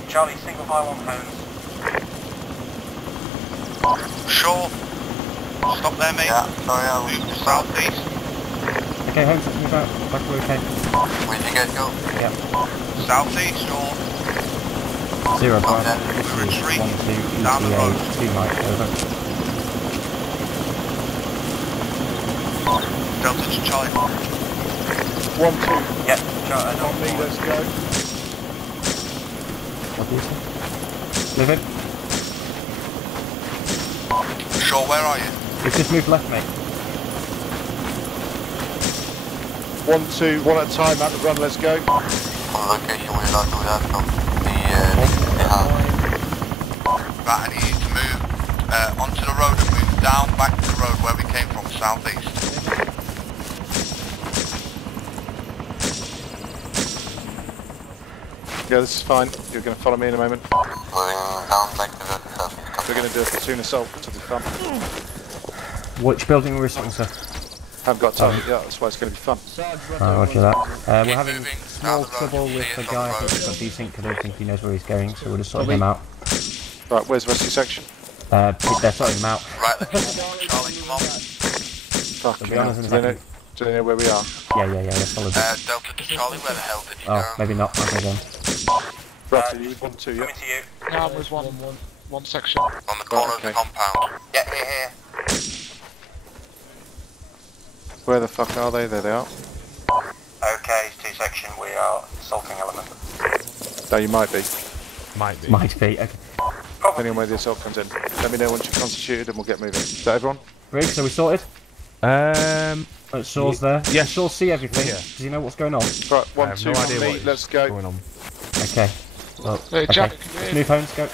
Charlie, single file on homes. Shore. Stop there, mate. Yeah, sorry, I'll move to southeast. Okay, Holmes, let's move out. Back where we came. Where did you guys go? Yeah. Southeast or 0, Bravo. we're This is retreating 1, 2, down the road. ETA, 2 Mike, over. Delta to Charlie. 1, 2. Yep, Charlie. On me, let's go. What do you say? Move in. Sure, where are you? We've just moved left, mate. 1, 2, one at a time, at the run, let's go. On location, we're not doing that from the house. Right, I need you to move onto the road and move down back to the road where we came from, southeast. Yeah, this is fine. You're going to follow me in a moment. Moving down back to the southeast. We're going to do a platoon assault to the front. Which building were we assaulting, sir? Haven't got time yet, that's why it's going to be fun. Roger that. We're having small trouble with the guy who's got desync because I don't think he knows where he's going, so we're just sorting him out. Right, where's the rest of your section? They're sorting him out. Right, Charlie, come on. Fucking hell. Do they know where we are? Yeah, they're followed. Delta to Charlie, where the hell did you go? Oh, maybe not. Okay, then. Right, so you with 1, 2, yeah? Coming to you. No, I'm with one section. On the corner of the compound. Yeah, here. Where the fuck are they? There they are. Okay, 2 section, we are assaulting element. No, you might be. Might be. Might be, okay. Depending on where the assault comes in. Let me know once you're constituted and we'll get moving. Is that everyone? Briggs, are we sorted? Shaw's there. Yeah, Shaw see everything. Yeah. Does he know what's going on? Right, 1, 2, no idea me, what let's go. going on. Okay. Well, Hey, okay. Jack, Let's move Holmes, go.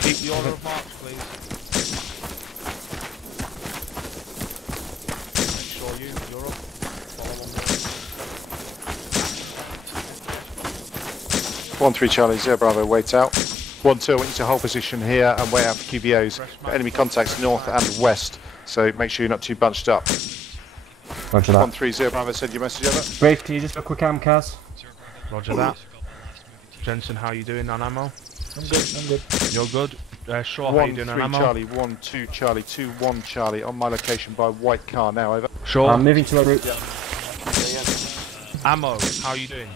Keep the order of march, please. Make sure you're up. Follow on. 1, 3 Charlie, 0 Bravo, wait out. 1, 2, I want you to hold position here and wait out for QBOs. Enemy contacts north and west, so make sure you're not too bunched up. Roger that. 1, 3 0 Bravo, send your message over. Briggs, can you just do a quick Kaz? Roger that. Jensen, how you doing on ammo? I'm good. You're good. Shaw, how you doing on 1, 3 ammo? Charlie, 1, 2 Charlie, 2, 1 Charlie, on my location by white car now, over. Shaw. I'm moving to a route. Ammo, how you doing?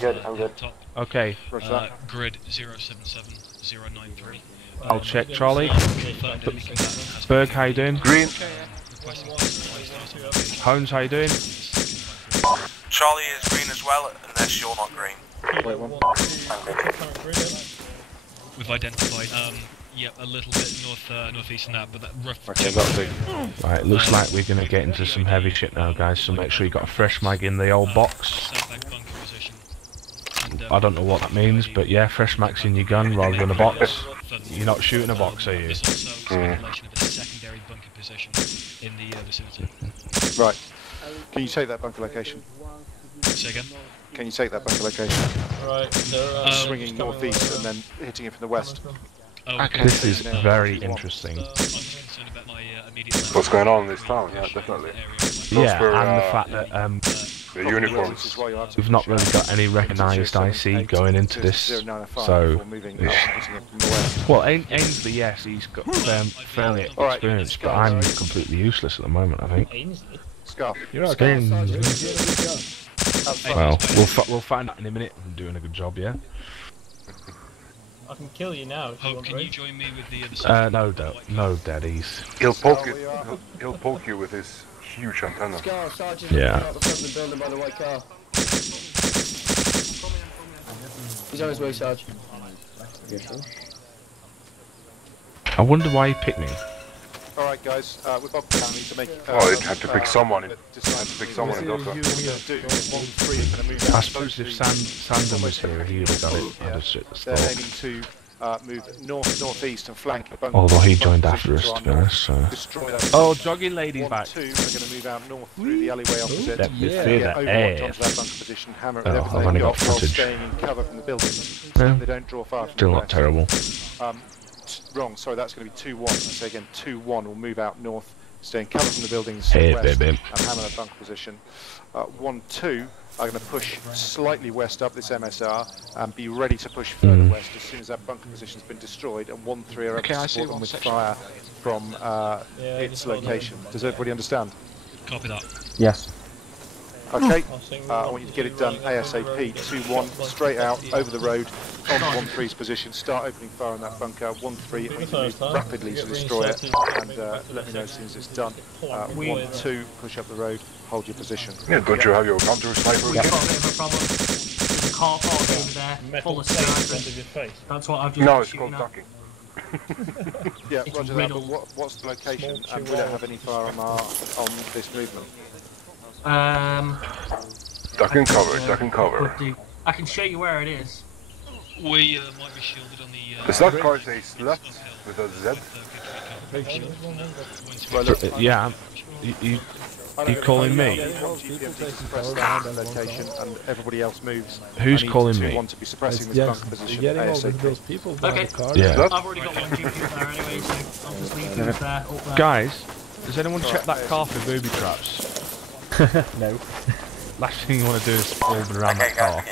Good, I'm good. Okay. Roger that. Grid 077093. I'll check Charlie. Berg, how you doing? Green. Holmes, how you doing? Charlie is green as well, unless you're not green. Wait, 1. We've identified, a little bit northeast and that, but that rough. Okay, that'll do. Right, looks like we're gonna get into some heavy shit now, guys, so make sure you got a fresh mag in the old box. I don't know what that means, but yeah, fresh mags in your gun rather than a box. You're not shooting a box, are you? There's also speculation of a secondary bunker position in the vicinity. Right. Can you take that bunker location? Say again? Can you take that bunker location? Right, they're Swinging northeast and then hitting it from the west. Okay. This is very interesting. What's going on in this town? Yeah, definitely. Yeah, were, and the fact that the uniforms. we've not really got any recognised IC going into this, so well, Ainsley, yes, he's got fairly experience, but I'm completely useless at the moment, I think. Scarf, You're okay. Well, we'll find out in a minute. I'm doing a good job, yeah. I can kill you now. If you want, Can you right? join me with the other No daddies. He'll poke you. He'll poke you with his huge antenna. Yeah. He's on his way, Sarge. I wonder why he picked me. Alright guys, we're Bob Town, need to make... Oh, it had to pick someone. It had to pick someone in Delta. I suppose if Sandon was here, he would have got it. They're aiming to move northeast and flank a bunker. Although he joined after us, to be honest, so... Oh, jogging ladies back. 1, 2, we're going to move out north through the alleyway opposite. Let me Yeah, see get that Overwatch ass. onto that bunker position, hammer it Oh, with I've everything only you've got got while footage. staying in cover from the buildings, so Yeah. they don't draw fire from Still the not west. terrible. Wrong, sorry, that's going to be 2-1. So again, 2-1 will move out north, stay in cover from the buildings Hey, west, baby. and hammer that bunker position. 1-2, are going to push slightly west up this MSR and be ready to push further west as soon as that bunker position's been destroyed, and 1-3 are able to support them with fire from its location. Does everybody understand? Copy that. Yes. Okay, I want you to get it done ASAP. 2-1, straight out, over the road, on 1-3's position, start opening fire on that bunker. 1-3, I want you to move rapidly to destroy it, and let me know as soon as it's done. 1-2, push up the road, hold your position. Yeah, don't you have your counter sniper We've got a bit of a problem. There's a car park over there, full of snipers. That's what I've just No, been it's shooting called at. ducking. Yeah, roger that, but what's the location, and we don't have any fire on this movement? Duck and cover, duck and cover. I can show you where it is. We might be shielded on the... Is that car a left with a Z? Yeah, you calling me? Location, and everybody else moves. Who's calling me? Want to be suppressing this bunker position ASAP. Okay. Yeah. I've already got one GP there anyway, so I'll just leave him there, up there. Guys, does anyone check that car for booby traps? No. Last thing you want to do is orbit around that car.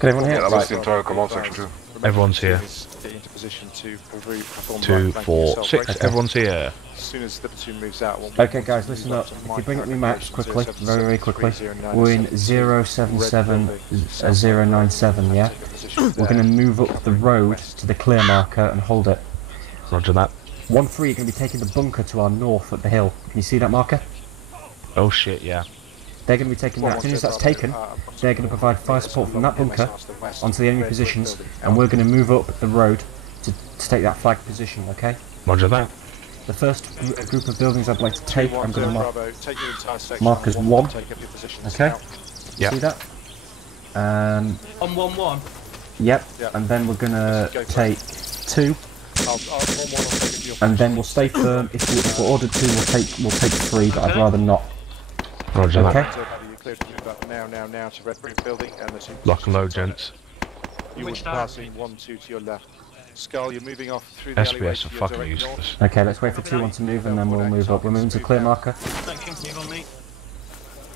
Can everyone hear? Yeah, that's the entire command section too. Everyone's here. Get into position to perform 2, 4, 6. Okay. Everyone's here. As soon as the platoon moves out, Okay, guys, listen up. If you bring up your maps quickly, very, very quickly. We're in 077-097, yeah? We're going to move up the road to the clear marker and hold it. Roger that. 1-3 are going to be taking the bunker to our north at the hill. Can you see that marker? Oh shit, yeah. They're going to be taking that. As soon as that's taken, they're going to provide fire support from that bunker onto the enemy positions, and we're going to move up the road to take that flag position, okay? Roger that. The first group of buildings I'd like to take, I'm going to mark as 1. Okay? Yeah. See that? On 1-1? Yep. And then we're going to take 2. And then we'll stay firm. If we're ordered to, we'll take 3, but I'd rather not. Roger that. Now to Red Brick Building and the Lock and load, gents. You will be passing 1-2 to your left. Skull, you're moving off through the alleyway. SBS are fucking useless. Okay, let's wait for 2-1 to move, and then we'll move up. We're moving to clear marker.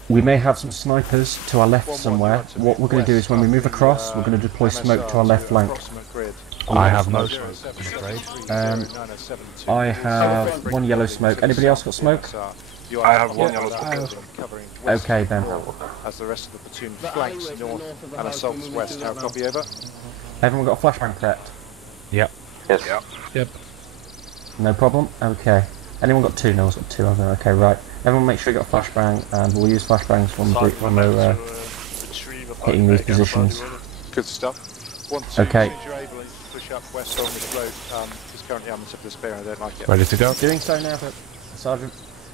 We may have some snipers to our left somewhere. What we're going to do is when we move across, we're going to deploy smoke to our left flank. I have no smoke, I'm afraid. I have 1 yellow smoke. Anybody else got smoke? I have 1 yellow smoke. Okay then. As the rest of the platoon flanks north and assaults west. How copy over? Everyone got a flashbang prepped? Yep. Yes. Yep. No problem? Okay. Anyone got 2? No one's got 2, have they? Okay, right. Everyone make sure you got a flashbang, and we'll use flashbangs when we're hitting these positions. Good stuff. 1-2, okay. As you're able to push up west on this road, is currently on the tip of the spear, and I don't like it. Ready to go? Doing so now, Sergeant.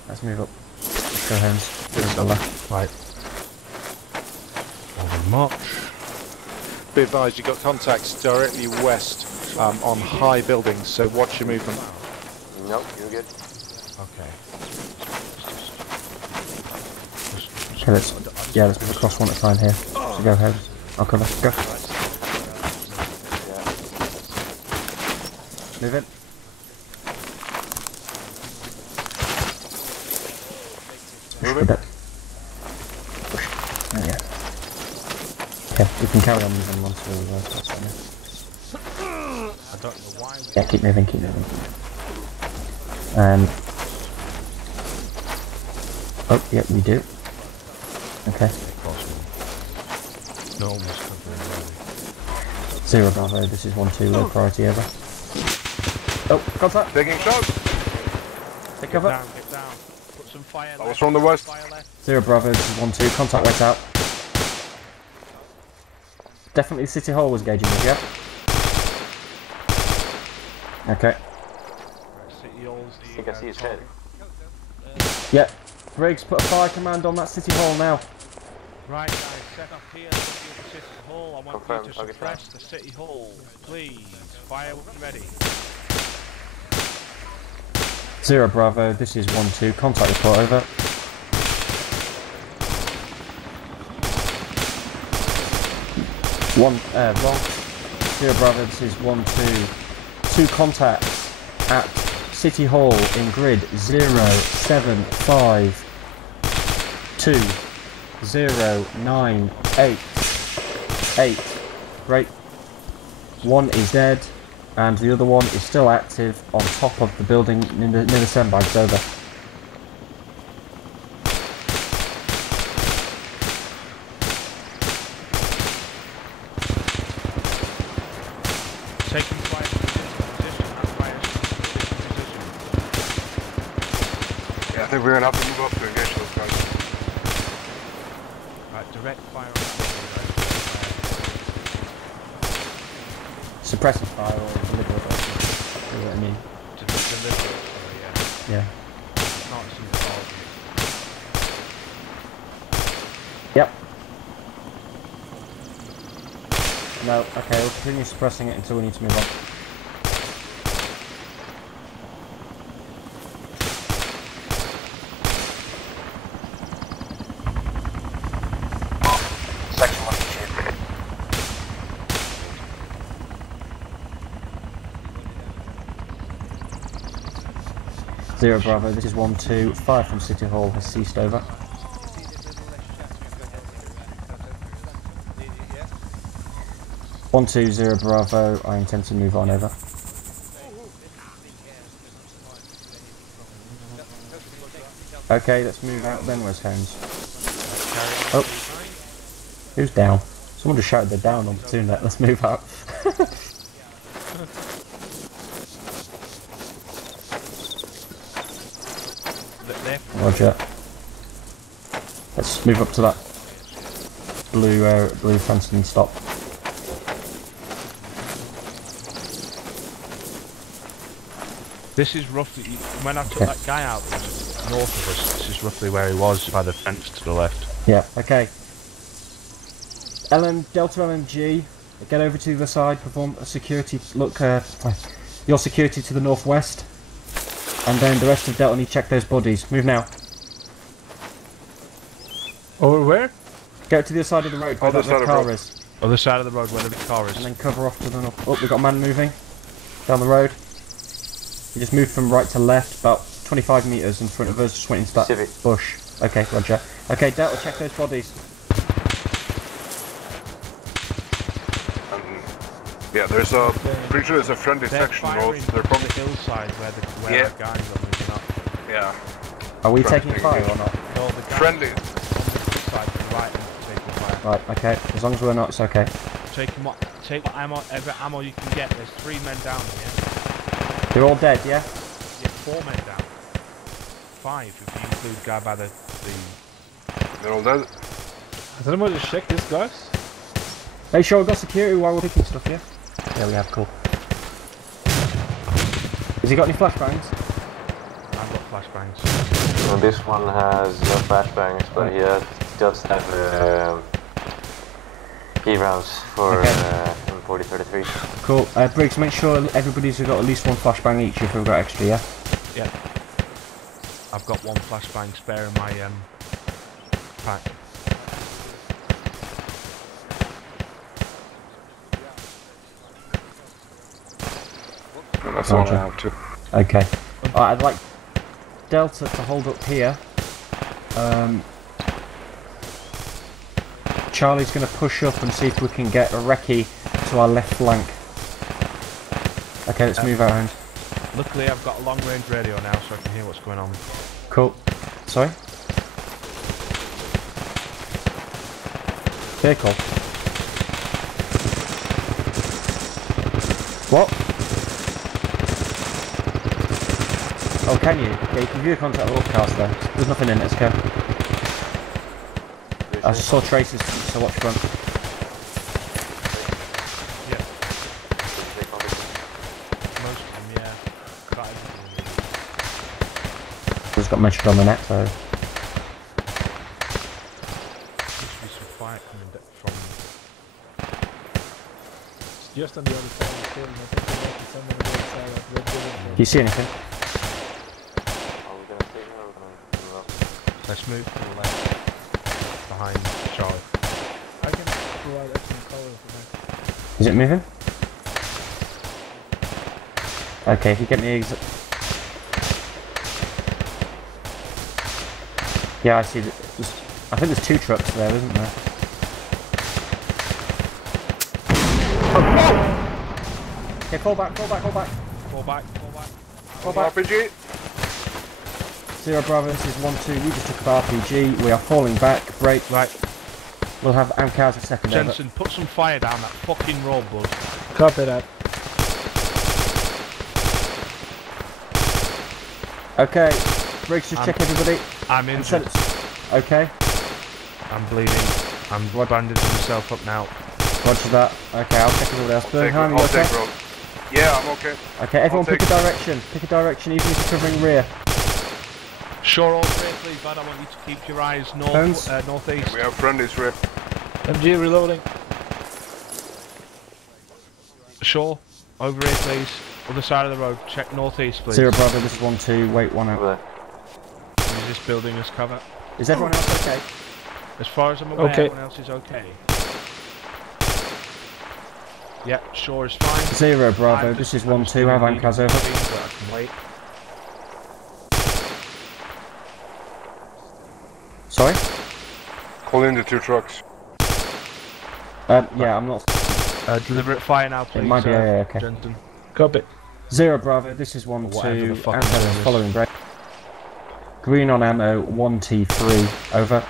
Let's move up. Let's go home. To the left. Right. Over march. Be advised, you've got contacts directly west on high buildings, so watch your movement. Nope, you're good. Okay. Okay, let's move across one at a time here. So go ahead. I'll cover. Go. Move in. Move it. Yeah. Okay, we can carry on moving once we're that's fine. I don't know why. Yeah, keep moving, keep moving. Oh, yeah, we do. Okay. No, almost covering already. 0 Bravo, this is 1-2, low priority over. Oh, contact! Taking shots! Take cover. Get down. Put some fire left. That was from the west. 0 Bravo, this is 1-2, contact went out. Definitely City Hall was gauging us, yeah? Okay. City Hall's I think I see his head. Yep. Briggs, put a fire command on that City Hall now. Right, guys, set up here, City Hall. I want you to suppress the City Hall. Please, fire when you're ready. 0 Bravo, this is 1-2, contact report over. Wrong. 0 Bravo, this is 1-2. 2 contacts at City Hall in grid 075 20988. Great. One is dead, and the other one is still active on top of the building near the sandbags. Over. Taking fire position. Yeah, I think we're gonna have to move up to engage those guys. Right, direct fire on that Suppressive fire or deliberate, you know what I mean? deliberate, Yeah. not some fault. Yep. No, okay, we'll continue suppressing it until we need to move on. Section 1 to 0 Bravo, this is 1-2, fire from City Hall has ceased. Over. One 2-0 Bravo, I intend to move on. Over. Okay, let's move out then. Where's Holmes? Oh, who's down? Someone just shouted they're down on platoon net. Let's move out. Roger. Let's move up to that blue fence and stop. This is roughly, when I took that guy out north of us, this is roughly where he was, by the fence to the left. Yeah, okay. Delta LMG, get over to the side, perform a security, look, your security to the northwest, and then the rest of Delta need to check those bodies. Move now. Over where? Go to the other side of the road where the car is. Other side of the road where the car is. And then cover off to the north. Oh, we've got a man moving down the road. You just moved from right to left, about 25 metres in front of us, just went into that bush. Okay, roger. Okay, Delta, check those bodies. Yeah, there's a, pretty sure there's a friendly section north. They're probably the hillside where the guys are moving up. Yeah. Are we taking fire or not? No, the guys friendly. on the side to the right and taking fire. Right, okay. As long as we're not, it's okay. Take what ever ammo you can get. There's 3 men down here. They're all dead, yeah? Yeah, 4 men down. 5 if you include guy by the... They're all dead. Has anyone just checked this, guys? Hey, sure, we've got security while we're picking stuff, yeah? Yeah, we have, cool. Has he got any flashbangs? I've got flashbangs. Well, this one has no flashbangs, but he does have E-rounds for M4033. Cool. Briggs, make sure everybody's got at least 1 flashbang each if we've got extra, yeah? Yeah. I've got 1 flashbang spare in my pack. That's all I have too. Okay. I'd like Delta to hold up here. Charlie's going to push up and see if we can get a recce to our left flank. Okay, let's move out, Holmes. Luckily I've got a long range radio now so I can hear what's going on. Cool. Sorry? Vehicle. What? Oh, can you? Yeah, you can view the contact with upcast there. There's nothing in it, let's go. I saw traces, so watch front. Yeah. Most of them, yeah. Got everything. It's got mentioned on the net, so... Seems to be some fire coming from... It's just on the other side of the building. I think they left someone on the other side of the building. Do you see anything? Let's move to the left. Behind Charlie. I can provide excellent cover for that. Is it moving? Okay, if you get me yeah, I see that. I think there's 2 trucks there, isn't there? Okay, fall back. Fall back. RPG. 0 Bravo, this is 1-2. We just took up RPG. We are falling back. Break. Right. We'll have Amkaz a second. Jensen, put some fire down that fucking road, bud. Copy that. Okay. Briggs, just check everybody. I'm injured. Okay. I'm bleeding. I'm bandaging myself up now. Roger that. Okay, I'll check everybody else. Birmingham, you okay? Yeah, I'm okay. Okay, everyone pick a direction. Pick a direction, even if you're covering rear. Shore all rear, please, man. I want you to keep your eyes northeast. We have friendlies rear. MG reloading. Shore, over here, please. Other side of the road. Check northeast, please. 0 Bravo, this is 1-2. Wait 1 out. Use this building as cover. Is everyone else okay? As far as I'm aware, everyone else is okay. Yep, Shore is fine. 0 Bravo, this is 1-2. Have Amkaz over. Wait. Sorry? Call in the 2 trucks. Yeah, I'm not. Deliberate fire now, please. It might be, okay. Jensen. Copy. 0 Bravo, this is 1-2. Amkaz is following break. Green on ammo, 1T3. Over.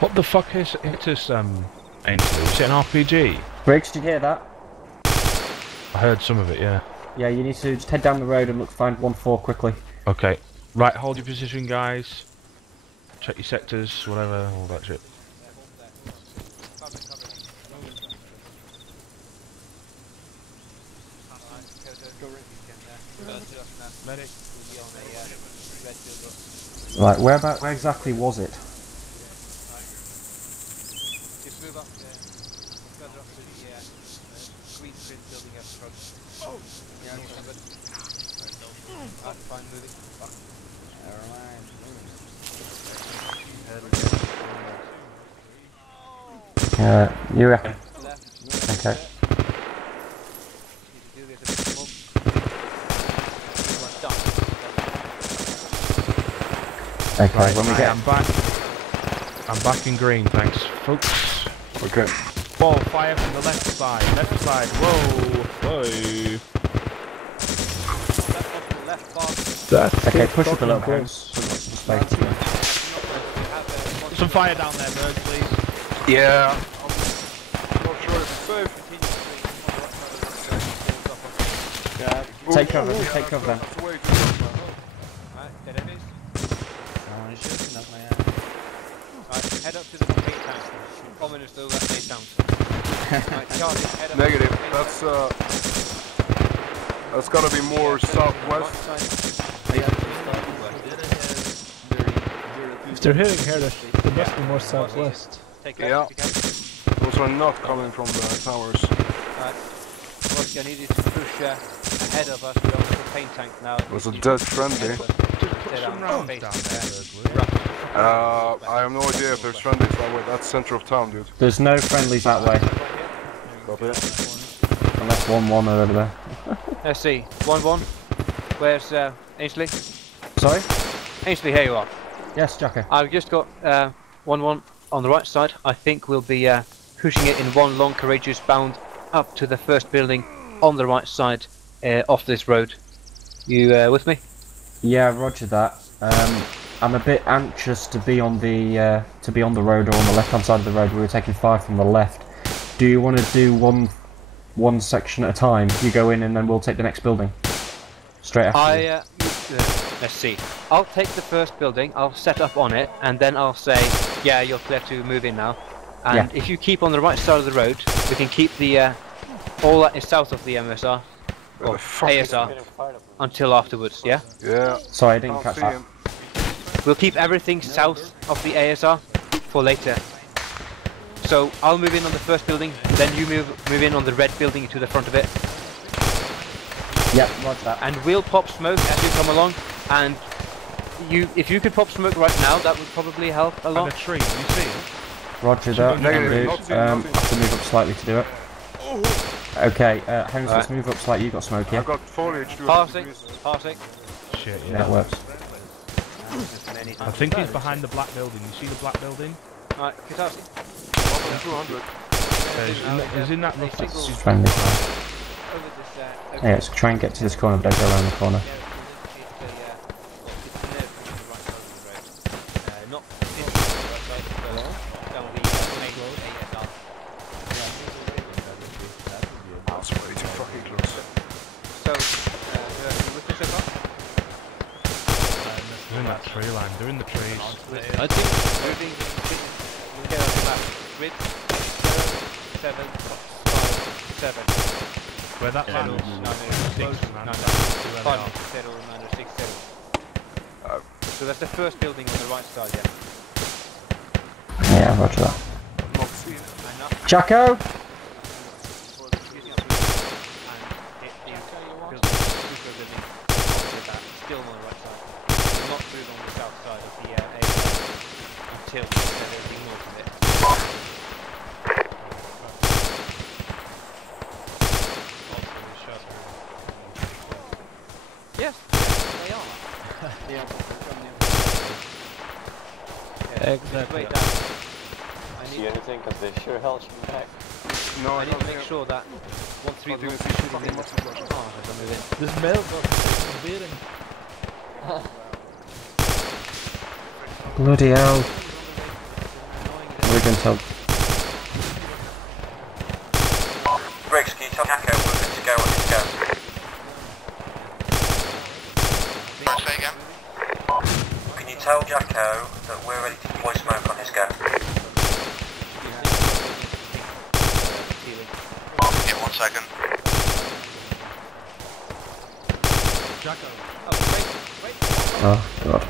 What the fuck is it us, Ainsley? Is it an RPG? Briggs, did you hear that? I heard some of it, yeah. Yeah, you need to just head down the road and look, find 1-4 quickly. Okay. Right, hold your position, guys. Check your sectors, whatever, all that shit. Right, where exactly was it? You reckon? Okay. Okay, right, when we get... I'm back in green, thanks, folks. Okay. Ball fire from the left side, whoa. Okay, push up a little bit. Some fire down there, bird, please. Yeah. I'm not sure it's safe. Take cover then. Head up to the paint tank. Ominous though, that may sound. Negative. That's gotta be more southwest. If they're hitting here, they must be more southwest. Yeah. Those are not coming from the towers. Roski, I need you to push ahead of us. We're on the paint tank now. There's a dead friendly. I have no idea if there's friendlies that way. That's center of town, dude. There's no friendlies that way. Copy it. Unless 1-1 are over there. Let's see. 1-1. Where's Ainsley? Sorry? Ainsley, here you are. Yes, Jacker. I've just got 1-1 on the right side. I think we'll be pushing it in one long courageous bound up to the first building on the right side off this road. You with me? Yeah, roger that. I'm a bit anxious to be on the road or on the left-hand side of the road. We were taking 5 from the left. Do you want to do one section at a time? You go in and then we'll take the next building straight after. Let's see. I'll take the first building. I'll set up on it, and then I'll say, "Yeah, you're clear to move in now." And if you keep on the right side of the road, we can keep the all that is south of the MSR or ASR until afterwards. Yeah. Yeah. Sorry, I didn't catch that. We'll keep everything south of the ASR for later. So I'll move in on the first building, then you move in on the red building to the front of it. Yep, roger that. And we'll pop smoke as you come along. And if you could pop smoke right now, that would probably help a lot. And a tree, you see it? Roger that. Negative. I have to move up slightly to do it. Okay, Holmes, let's move up slightly. You got smoke here. I've got foliage to Passing. Shit, yeah. Yeah, it works. I think he's behind the black building. You see the black building? Right, Kitasi. 200. He's in that rough. Just trying to yeah, let's try and get to this corner, but don't go around the corner. That's way too fucking close. So, with this so far? They're in that tree line. They're in the trees. I think Moving. We'll get on the map. Grid. 7, 5, 7. Where that man is. 6, 0. So that's the first building on the right side, yeah. Yeah, roger that. Jacko! Still on the right side. Do not move on the south side of the area until everything north of it. Yes, they are. exactly. See anything? Because they sure held you back. No, I need to make sure that once we move shooting in the cars as I move in. This mailbox is beating. Bloody hell. We're going to tell. Briggs, can you tell Jacko we're good to go on his go? Say again? Can you tell Jacko that we're ready to deploy smoke on his go? Yeah, 1 second. Jacko. Oh, God.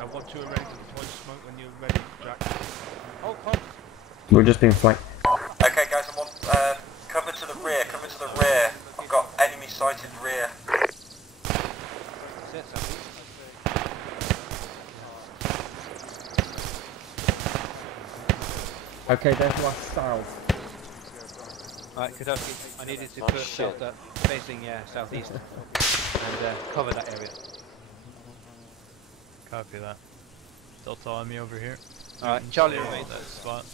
I want you ready to deploy smoke when you're ready, Jack. Oh. We're just being flanked. Okay guys, I want cover to the rear, I've got enemy sighted rear. Okay, there's last south. Alright, Kodoski, I needed to put shelter facing southeast and cover that area. Copy that. Delta Army over here. Alright, Charlie remains. That spot.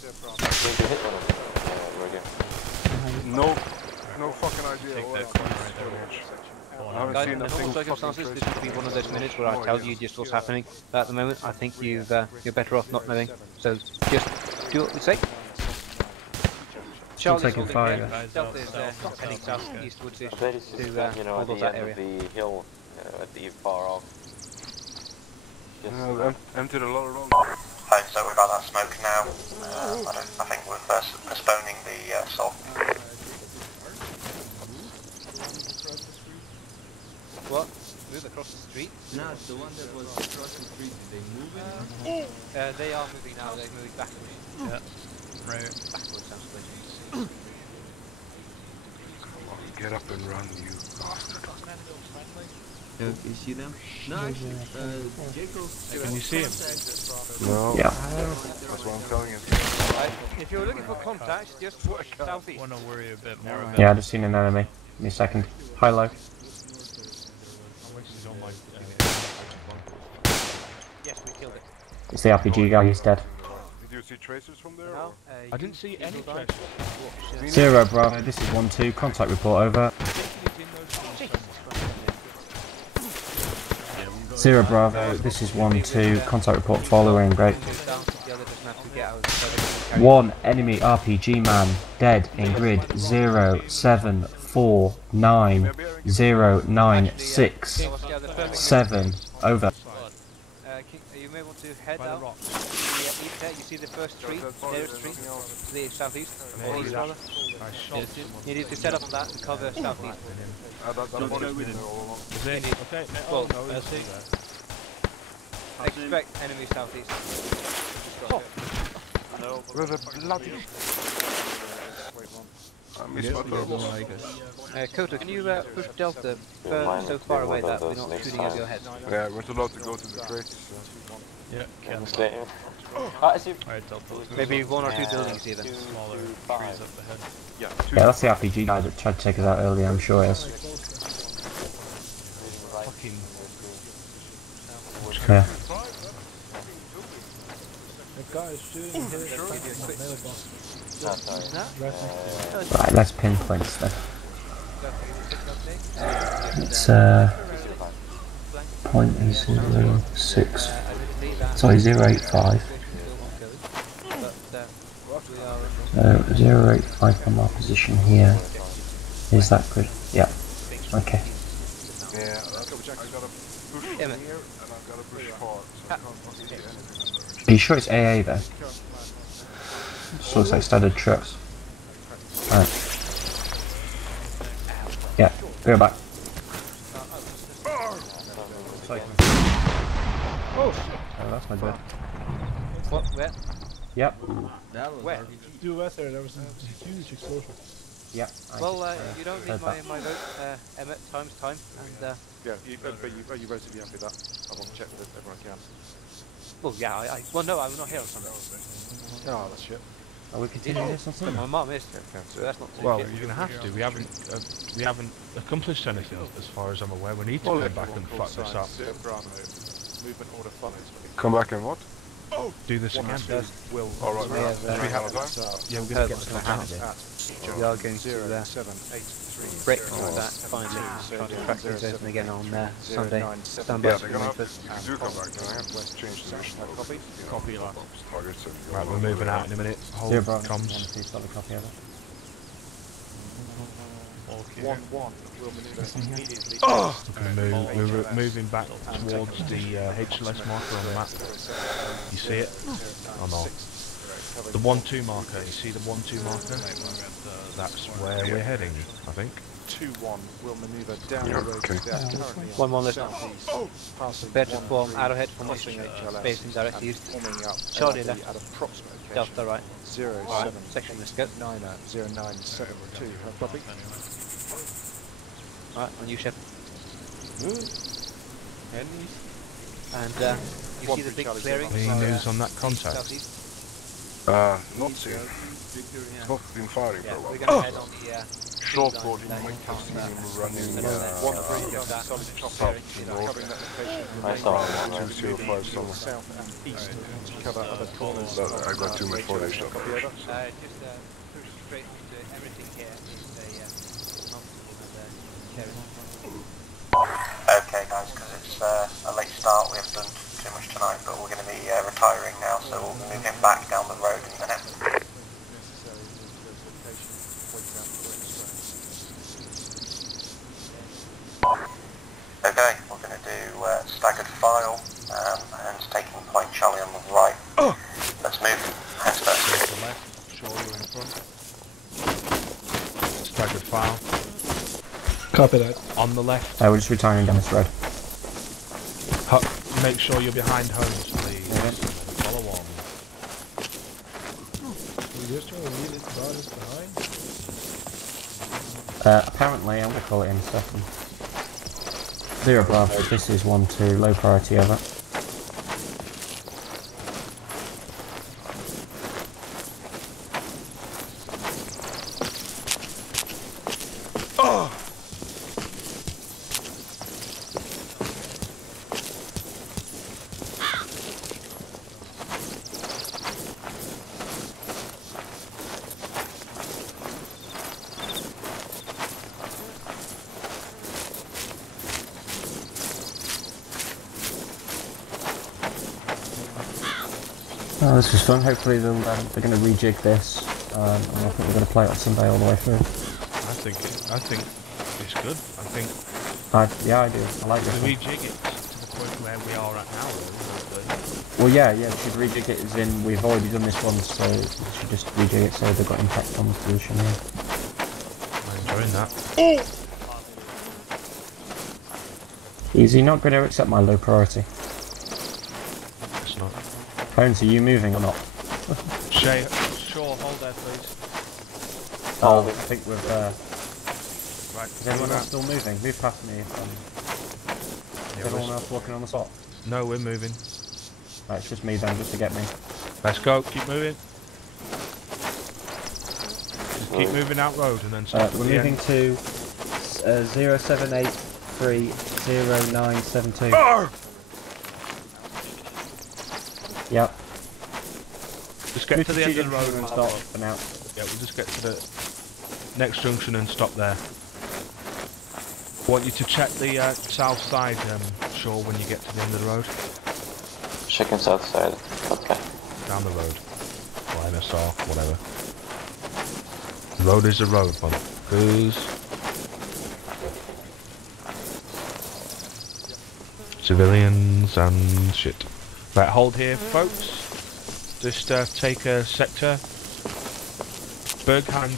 No fucking idea. Take that corner right there. I haven't Guys, seen in that normal thing circumstances, fucking this would be one of those minutes where I tell you just what's happening. But at the moment, I think you're better off not knowing. So just do what we say. Still taking fire. Stealth is heading southeastwards to at all the that end area. of the hill, at the far off. empty the lower road. Fine, so we've got that smoke now. I think we're postponing the assault. What? Move across the street? No, the one that was across the street, did they move it? They are moving now, they're moving backwards. Yeah. Right. Backwards, actually. Come on, get up and run, you bastard. You see them? No, actually, Jacob. Can you see him? No. Yeah. That's what I'm telling you. If you're looking for contacts, just watch southeast. I want to worry a bit more about Yeah, I just seen an enemy. Give me a second. High low. Yes, we killed it. It's the RPG guy, he's dead. Did you see tracers from there? No, I didn't see any tracers. 0 Bravo, this is 1-2, contact report over. 0 Bravo, this is 1-2, contact report following, great. 1 enemy RPG man, dead in grid 0749096 7, over. Are you able to head out? You see the first tree, nearest tree, to the southeast, or east rather? You need to set up on that and cover southeast. Well, expect enemy southeast. Oh. Where the bloody... I missed my turtles. Kota, can you push Delta so far away that we're not shooting over your head? Yeah, we're too low to go to the crates. Yeah, Stay here. Maybe one or two buildings even. Smaller trees up ahead. Yeah, Yeah, that's the RPG guy that tried to take us out earlier, I'm sure it is. Fucking. Yeah. The guy is shooting his mailbox. Right, let's pinpoint stuff. It's .06. Sorry, 085. 085 from our position here. Is that good? Yeah. Okay. Yeah, I gotta push here and I've gotta push hard, so I can't get anything. Are you sure it's AA there? Just looks like standard trucks. Alright. Yeah, go back. Oh, that's my bird. What? Where? Yep. Where? Do weather, there was a huge explosion. Yep. Well, you don't need my vote, Emmett, time, and yeah, are you relatively happy with that? I want to check with everyone I can. Well, yeah, well, no, I'm not here or something. Oh, that's shit. Are we continuing this or something? My mum is, so that's not too Well, shit. you're gonna have to. We haven't accomplished anything as far as I'm aware. We need to come back and fuck this up. Movement order follows. Come back and what? Do this again. Will. Alright, we have, we have time? Yeah, we're gonna get this out of We are going to break like that, finally, try to crack things open again on Sunday. Stand by Yeah, for they're gonna have Memphis. if you do come back, then I have to change the mission. Copy that. Targets and Right, we're moving out in a minute. Hold Zero, comms. please got a copy of it. 1-1 will maneuver immediately. We're moving back towards the HLS marker on the map. You see it? Or not? The 1-2 marker. You see the 1-2 marker? That's where we're heading, I think. 2-1 will maneuver down the road. Currently 1-1 listen. Prepare to form arrowhead formation, facing directly east. Charlie left. At approximate Delta right. 07 section, let's go. 0972. Have copy. Right, on you, Shep. And you see the big clearing? Any news on that contact? Southeast? not seen. It's not been firing for a while. We're going to head on the Shortboard, you might have seen him running south to north. I saw him. 205 somewhere. South and east to cover other corners. I got too much footage of just push straight into everything here is a Okay guys, because it's a late start, we haven't done too much tonight, but we're going to be retiring now, so we'll be moving back down the road in a minute. Okay, we're going to do staggered file, and taking point Charlie on the right. Let's move. Hands first. To the left, Shaw, you're in front. Staggered file. Copy that. On the left. We're just retiring down this road. Make sure you're behind homes, please. Yeah. Follow on. We're just trying to leave it bodies behind. Apparently, I'm going to call it in a second. 0 Bravo, this is 1-2, low priority over. Oh, this is fun. Hopefully they're going to rejig this. And I think we're going to play it on Sunday all the way through. I think it's good. I think. Yeah, I do. I like this. Rejig it to the point where we are at now. Well, yeah, we should rejig it as in we've already done this one, so we should just rejig it so they've got impact on the position here. I'm enjoying that. Is he not going to accept my low priority? It's not. Bones, are you moving or not? Shay, sure, hold there, please. I think we've. Right. Is everyone else still moving? Move past me. Is everyone else walking on the spot? No, we're moving. Right, it's just me then, just to get me. Let's go, keep moving. Just keep moving out road and then stop. We're moving to 07830972. Yep. Just get to the end of the road and stop for now. Yeah, we'll just get to the next junction and stop there. I want you to check the south side shore when you get to the end of the road. Checking south side, okay. Down the road. Or MSR, whatever. The road is a road, motherfuckers. Civilians and shit. Right, hold here, folks. Just take a sector. Berghand,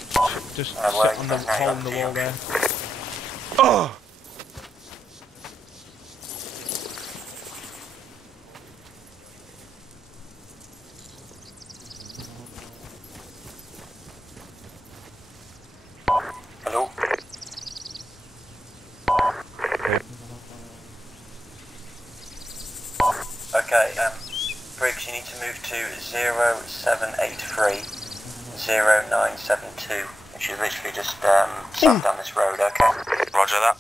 just sit on the hole in the wall there. Oh! Hello? Okay, Briggs, you need to move to 07830972, which is literally just south down this road, okay? Roger that.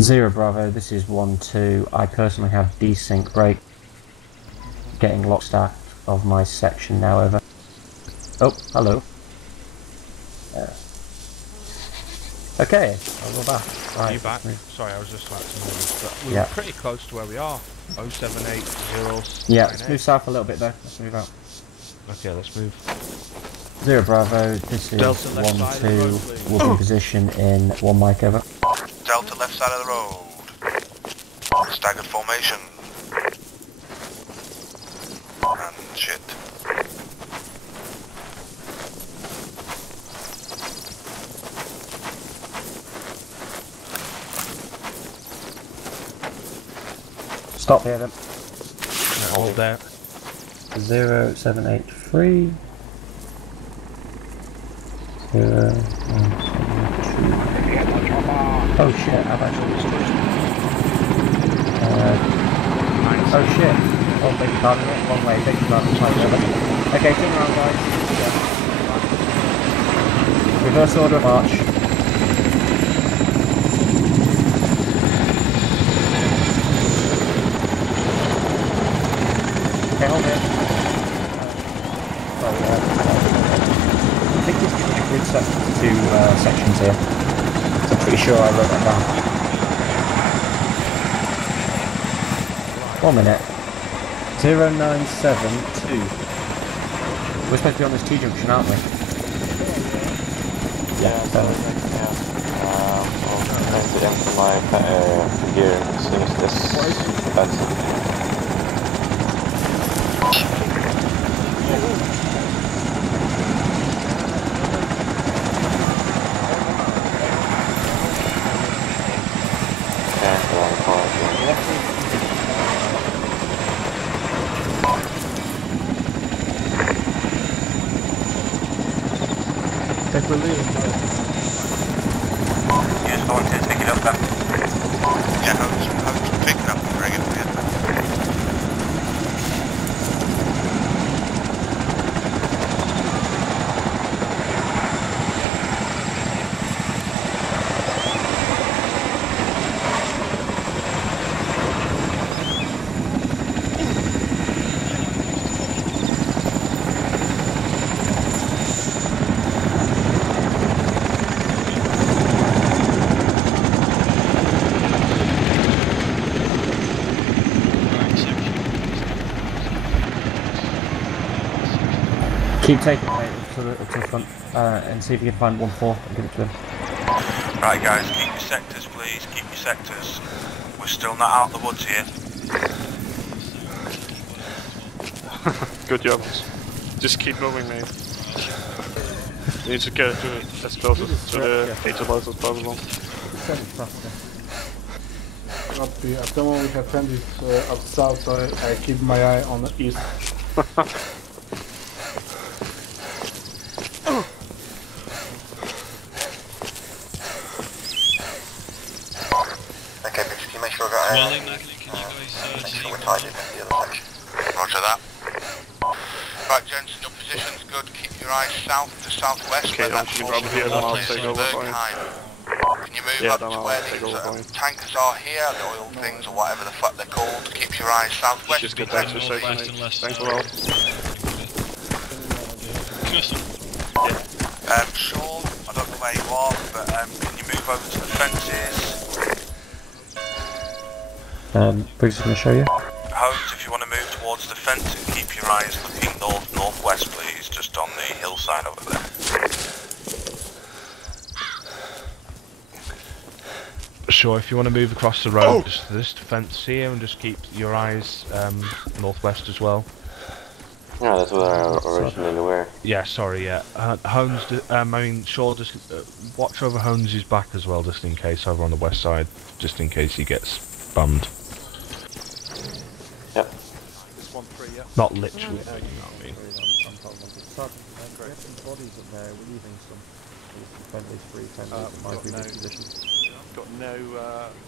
Zero Bravo, this is 1-2. I personally have desync brake. Getting locked out of my section now, over. Oh, hello. Okay, we're back. Right, Are you back? Sorry, I was just about to move, but we were pretty close to where we are. 0780. Yeah, let's move south a little bit though. Let's move out. Okay, let's move. Zero Bravo, this is Delta left 1-2. We'll be in position in 1 mic, over. Delta left side of the road. Staggered formation. And shit. Stop here then. Hold there. 0783. 0172. Oh shit, I've actually oh shit. Oh, big pardon, wrong way, big pardon, okay, turn around guys. Yeah. Reverse order of march. Okay, hold it. I think he's giving a grid set to sections here. So I'm pretty sure I wrote that down. 1 minute. 0972. We're supposed to be on this T-junction, aren't we? Yeah, so, I'm trying to enter my gear. Seems this bad. Take we're leaving. You just want to pick it up then? Yeah, how to pick it up and bring it in. Keep taking it to the front and see if you can find 1-4 and give it to them. Right guys, keep your sectors please, keep your sectors. We're still not out of the woods here. Good job. Just keep moving, mate. You need to get to as close to the HLS as possible. At the moment we have bandits up south, so I keep my eye on the east. Okay, but can you make sure Right, Jensen, your position's good. Keep your eyes south to southwest. Okay, where that you can drop here, then I'll take over for you. Can you move up to where these tankers are here, the oil things or whatever the fuck they're called? Keep your eyes southwest. Just get back to station, mate. Thanks a lot. Sean, I don't know where you are, but can you move over to the fences? Briggs is going to show you. Holmes, if you want to move towards the fence and keep your eyes looking north-northwest, please, just on the hillside over there. Sure, if you want to move across the road, just to this fence here, and just keep your eyes northwest as well. Yeah, that's what I originally were. Yeah, sorry, yeah. Holmes, Shaw, just watch over Holmes' back as well, just in case, over on the west side, just in case he gets bummed. Yep. This 1-3, yeah. Not literally, you know what I mean. Bodies up there, we're leaving some. Friendly's free, my position. Got no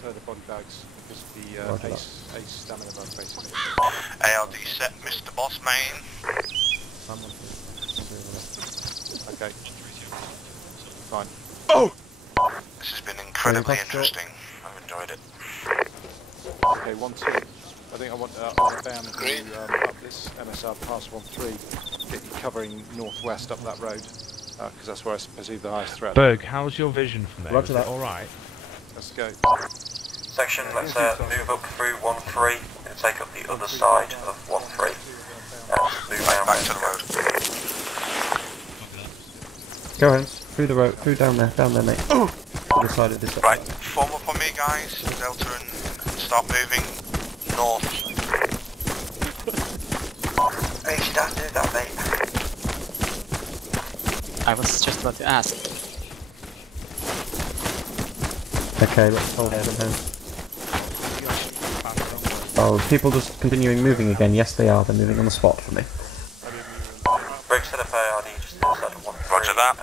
further body bags because of the ace stamina bug, basically. ARD set, Mr. Boss Main. Okay. Fine. This has been incredibly interesting. I've enjoyed it. Okay, 1-2. I think I want to bound to up this MSR past 1-3, get you covering northwest up that road, because that's where I perceive the highest threat. Berg, how's your vision from there? Roger that. Alright? Let's go. Section, let's move up through 1-3 and take up the other side of 1-3. Move back to the road. Go ahead, through the road, through down there, mate. Other side of this. Right, form up on me, guys. Delta and start moving north. Hey, you don't do that, mate. I was just about to ask. Okay, let's hold them home. Oh, people just continuing moving again? Yes, they are. They're moving on the spot for me. Briggs set up ARD just inside of 1-3. Roger that.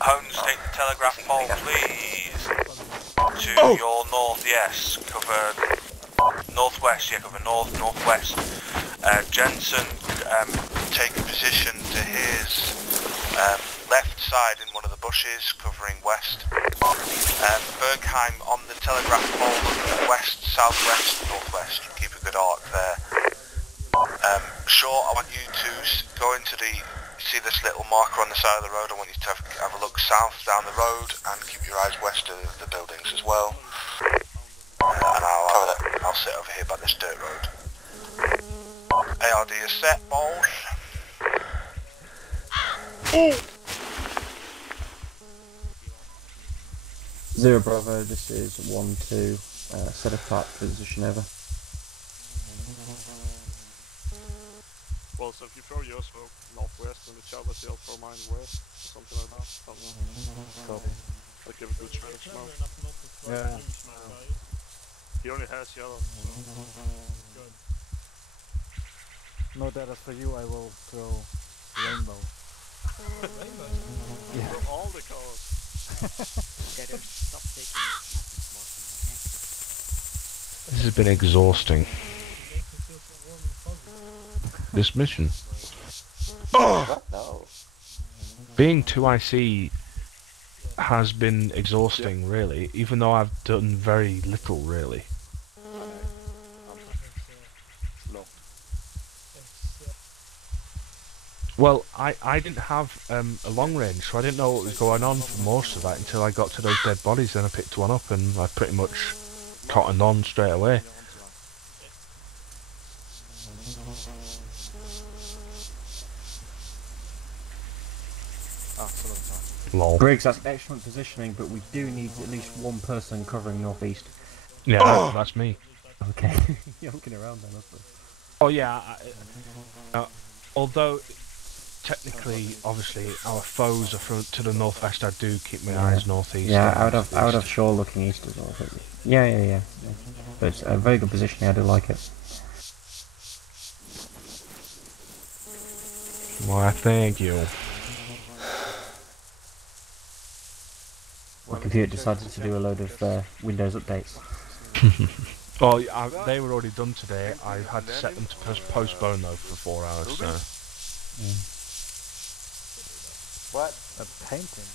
Holmes, take the telegraph pole, please. To your north, yes. Cover northwest, yeah, cover northwest. Jensen, take a position to his left side in one of the bushes, covering west. Bergheim on the telegraph pole, looking west, southwest, northwest. Keep a good arc there. Shaw, I want you to go into the, see this little marker on the side of the road, I want you to have a look south down the road and keep your eyes west of the buildings as well. And I'll sit over here by this dirt road. ARD is set, balls. Zero Bravo, this is 1-2, set a flat position over. Well, so if you throw yours for northwest and the Chavez, he'll throw mine west, something like that. Copy. I'll give a good chance now. Yeah. He only has yellow. Good. No data for you, I will throw rainbow. Rainbow? Yeah. Throw all the colors. Stop taking This has been exhausting. This mission. No. Being 2IC has been exhausting, really, even though I've done very little, really. Well, I didn't have a long range, so I didn't know what was going on for most of that until I got to those dead bodies. Then I picked one up and I pretty much cottoned on straight away. Lol. Briggs, that's excellent positioning, but we do need at least one person covering northeast. Yeah, that's me. Okay, you're looking around then, that's Oh yeah, although technically, obviously, our foes are to the northwest, I do keep my eyes northeast. Yeah, I would have Shaw looking east as well. Yeah. But it's a very good positioning, I do like it. Why, thank you. My computer decided to do a load of Windows updates. Well, they were already done today. I had to set them to postpone though for 4 hours, so... What? A painting?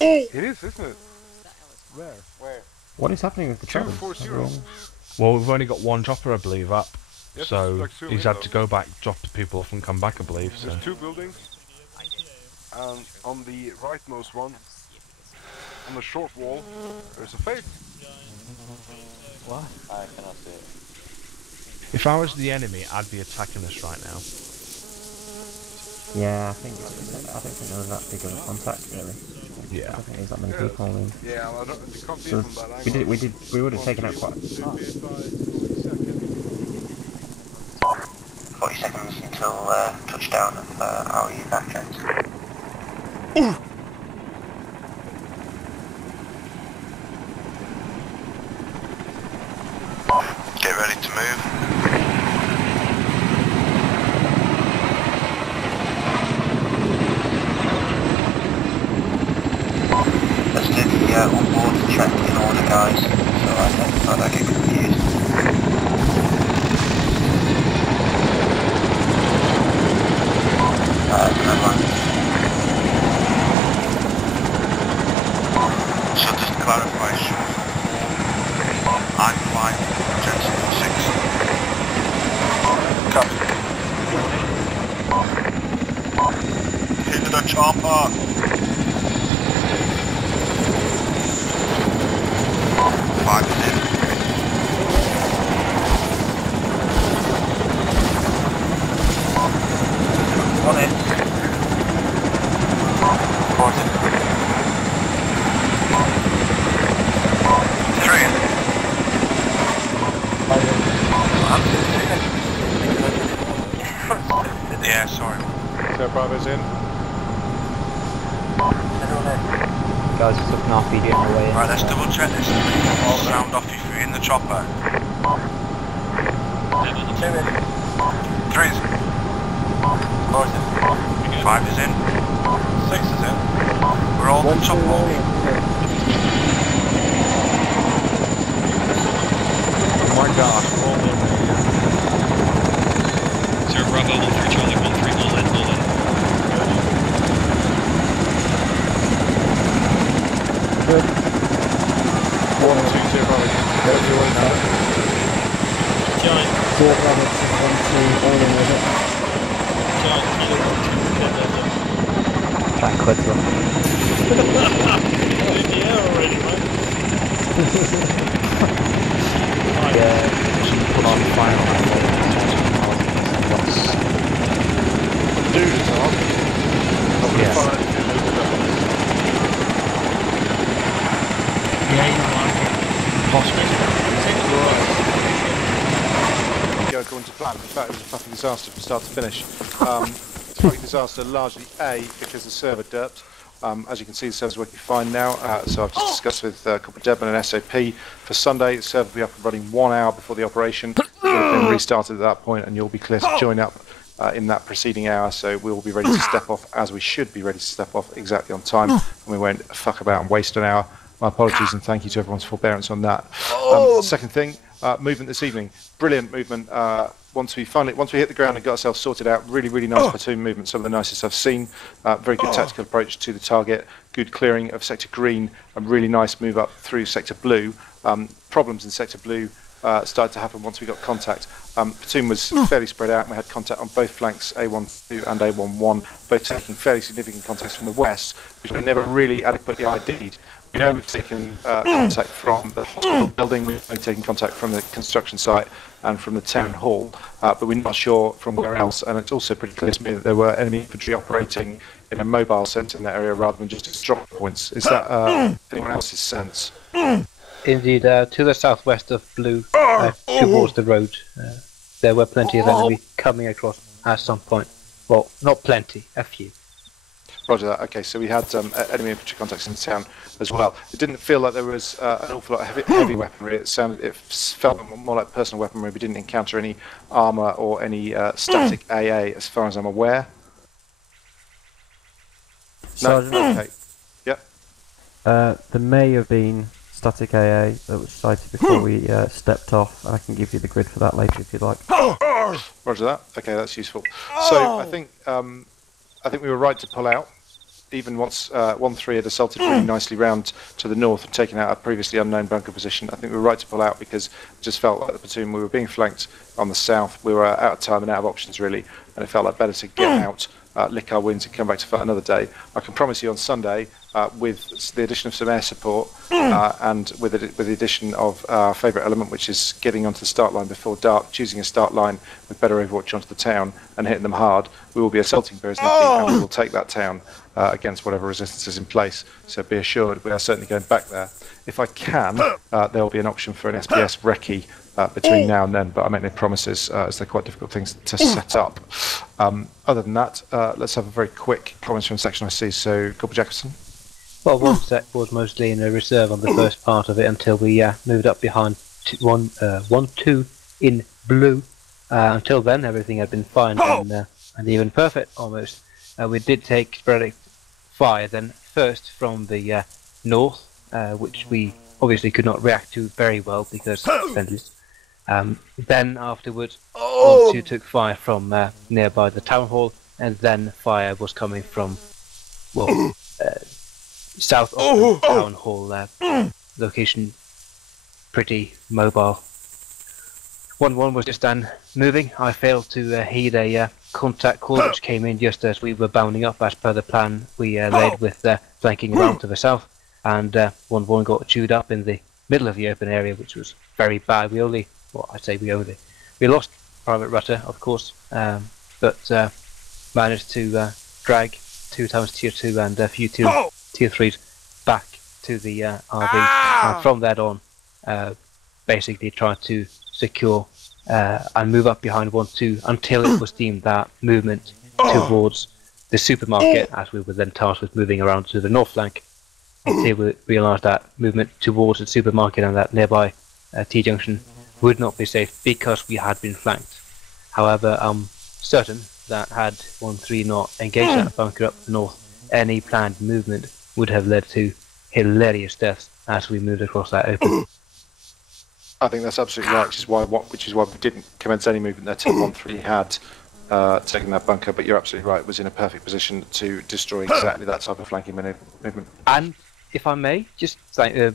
It is, isn't it? Where? Where? What is happening with the choppers? 240. Well, we've only got one chopper, I believe, up. Yes, So like zoom he's in, had to though. go back, drop the people off and come back, I believe. So. There's 2 buildings. And on the rightmost one, on the short wall, there's a fade. What? I cannot see it. If I was the enemy, I'd be attacking us right now. Yeah, I don't think there was that big of a contact really. Yeah. I don't think there's that many people. I mean. Yeah, well, you can't see So it from that angle. we would have taken out quite. 40 seconds until touchdown of our UVAC jets. Get ready to move. Let's do the onboard check in order, guys, so I don't get confused. So just to clarify, I'm flying Jensen 6. Copy. Into the chopper. 5 is in. One in. 4 is in. 3 in. Yeah, sorry. So Bravo's in. Guys, it's looking off video on the way in. Right, let's double check this. All sound off if you're in the chopper. 2 in. 3 is in. 4 is in. 5 is in. 6 is in. We're all in the chopper. Oh my gosh, all in there. Zero Bravo, 13 Charlie, 13, all in, all in. Good. 1, 2, 0, Bravo. Giant. 4 Bravo, 1, 2, all in with it. Giant, Kilo 1, 2, That could run. in the air already, mate. Yeah, put on fire on Dude, it's on. Yeah. Yeah, you like it. Go according to plan. In fact, it was a fucking disaster from start to finish. It's a fucking disaster largely A, because the server derped. As you can see, the server's working fine now, so I've just discussed with Corporal Debman and SAP for Sunday. The server will be up and running 1 hour before the operation. We'll have been restarted at that point, and you'll be clear to join up in that preceding hour, so we'll be ready to step off as we should be ready to step off exactly on time, and we won't fuck about and waste an hour. My apologies and thank you to everyone's forbearance on that. Second thing, movement this evening. Brilliant movement. Once we hit the ground and got ourselves sorted out, really nice platoon movement, some of the nicest I've seen. Very good tactical approach to the target, good clearing of sector green, a really nice move up through sector blue. Problems in sector blue started to happen once we got contact. Platoon was fairly spread out, and we had contact on both flanks, A12 and A11, both taking fairly significant contacts from the west, which we never really adequately ID'd. We know we've taken contact from the hospital building, we've taken contact from the construction site and from the town hall, but we're not sure from where else, and it's also pretty clear to me that there were enemy infantry operating in a mobile centre in that area rather than just as drop points. Is that anyone else's sense? Indeed, to the southwest of Blue, towards the road, there were plenty of enemy coming across at some point. Well, not plenty, a few. Roger that. Okay, so we had enemy infantry contacts in the town as well. It didn't feel like there was an awful lot of heavy weaponry. It felt more like personal weaponry. We didn't encounter any armour or any static AA, as far as I'm aware. No. Sergeant? Okay. Yep. There may have been static AA that was sighted before we stepped off. I can give you the grid for that later if you'd like. Roger that. Okay, that's useful. So I think we were right to pull out, even once 1-3 had assaulted really nicely round to the north and taken out a previously unknown bunker position. I think we were right to pull out because it just felt like the platoon, we were being flanked on the south. We were out of time and out of options really, and it felt like better to get out, lick our wounds and come back to fight another day. I can promise you on Sunday, with the addition of some air support and with the addition of our favourite element, which is getting onto the start line before dark, choosing a start line with better overwatch onto the town and hitting them hard, we will be assaulting Bears Nothing and we will take that town against whatever resistance is in place. So be assured we are certainly going back there. If I can, there will be an option for an SPS recce between now and then, but I make no promises as they're quite difficult things to set up. Other than that, let's have a very quick comments from section I see. So, Corporal Jacobson. Well, one sec was mostly in a reserve on the first part of it until we moved up behind 1-2 in blue. Until then, everything had been fine and even perfect almost. We did take sporadic fire then first from the north, which we obviously could not react to very well because friendlies. Then afterwards, 1-2 took fire from nearby the town hall, and then fire was coming from south of the town hall location. Pretty mobile. 1-1 was just moving. I failed to heed a contact call which came in just as we were bounding up as per the plan we laid with flanking around to the south, and 1-1 got chewed up in the middle of the open area, which was very bad. We lost Private Rutter, of course, but managed to drag 2 times tier 2 and a few tier 3s back to the RV, and from that on basically tried to secure and move up behind 1-2 until it was deemed that movement towards the supermarket, as we were then tasked with moving around to the north flank, until we realised that movement towards the supermarket and that nearby T-junction would not be safe because we had been flanked. However, I'm certain that had 1-3 not engaged that bunker up the north, any planned movement would have led to hilarious deaths as we moved across that open. I think that's absolutely right, which is why we didn't commence any movement there till 1-3 had taken that bunker. But you're absolutely right; it was in a perfect position to destroy exactly that type of flanking movement. And if I may, just say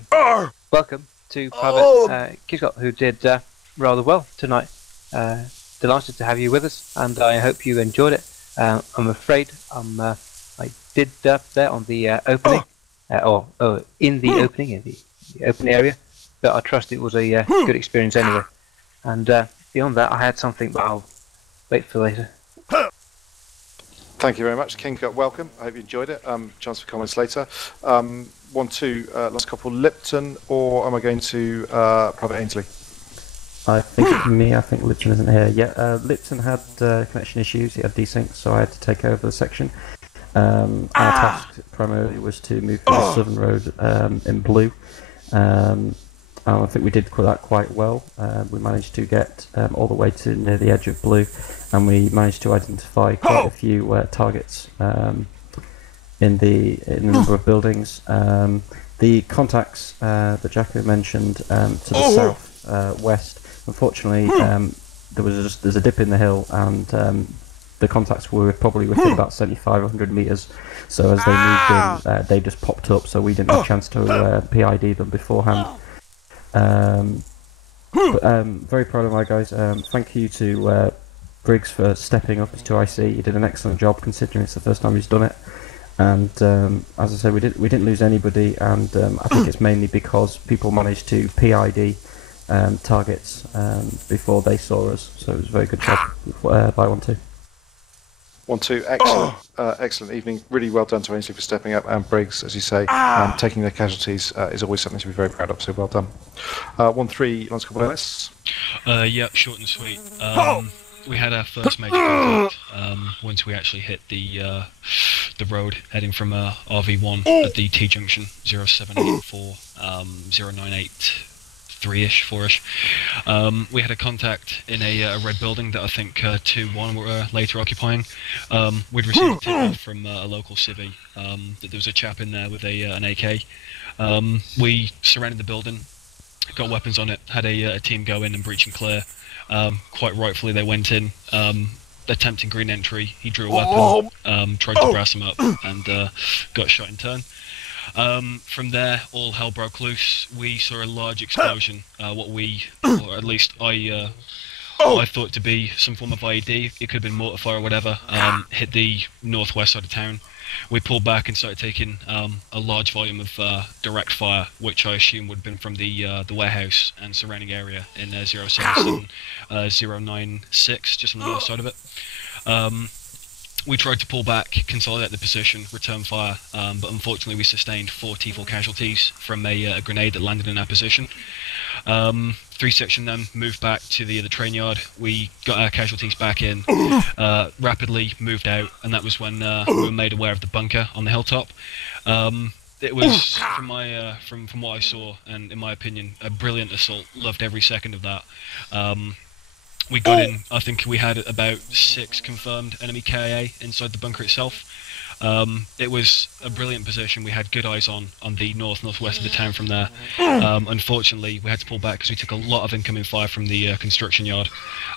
welcome to Private Kiscott, who did rather well tonight. Delighted to have you with us, and I hope you enjoyed it. I'm afraid I did there on the opening, in the opening, in the open area. But I trust it was a good experience anyway. And beyond that, I had something, but I'll wait for later. Thank you very much, King. Welcome. I hope you enjoyed it. Chance for comments later. 1-2, Last Corporal Lipton, or am I going to Private Ainsley? I think it's me. I think Lipton isn't here. Yeah, Lipton had connection issues. He had desync, so I had to take over the section. Our task primarily was to move to the southern road in blue. I think we did that quite well. We managed to get all the way to near the edge of blue, and we managed to identify quite a few targets in the number of buildings. The contacts that Jacko mentioned to the south west, unfortunately, there's a dip in the hill, and the contacts were probably within about 75-100 meters. So as they moved in, they just popped up. So we didn't have a chance to PID them beforehand. Very proud of my guys. Thank you to Briggs for stepping up to IC. He did an excellent job considering it's the first time he's done it. And as I said, we didn't lose anybody, and I think it's mainly because people managed to PID targets before they saw us. So it was a very good job by 1-2. 1-2, excellent, excellent evening. Really well done to Ainsley for stepping up, and Briggs, as you say, taking their casualties is always something to be very proud of. So well done. 1-3, Lance Corporal Ellis. Yeah, short and sweet. We had our first major contact once we actually hit the road heading from RV1 at the T junction 0784 098 3-ish, 4-ish. We had a contact in a red building that I think 2-1 were later occupying. We'd received a tip from a local civvy that there was a chap in there with an AK. We surrounded the building, got weapons on it, had a team go in and breach and clear. Quite rightfully they went in, attempting green entry. He drew a weapon, tried to brass him up, and got shot in turn. From there, all hell broke loose. We saw a large explosion, what we, or at least I thought to be some form of IED. It could have been mortar fire or whatever. Hit the northwest side of town. We pulled back and started taking a large volume of direct fire, which I assume would have been from the warehouse and surrounding area in 077, 096, just on the north side of it. We tried to pull back, consolidate the position, return fire, but unfortunately we sustained 4 T4 casualties from a grenade that landed in our position. 3 section then moved back to the train yard. We got our casualties back in, rapidly moved out, and that was when we were made aware of the bunker on the hilltop. It was, from what I saw, and in my opinion, a brilliant assault. Loved every second of that. We got in, I think we had about 6 confirmed enemy KIA inside the bunker itself. It was a brilliant position. We had good eyes on the northwest of the town from there. Unfortunately, we had to pull back because we took a lot of incoming fire from the construction yard.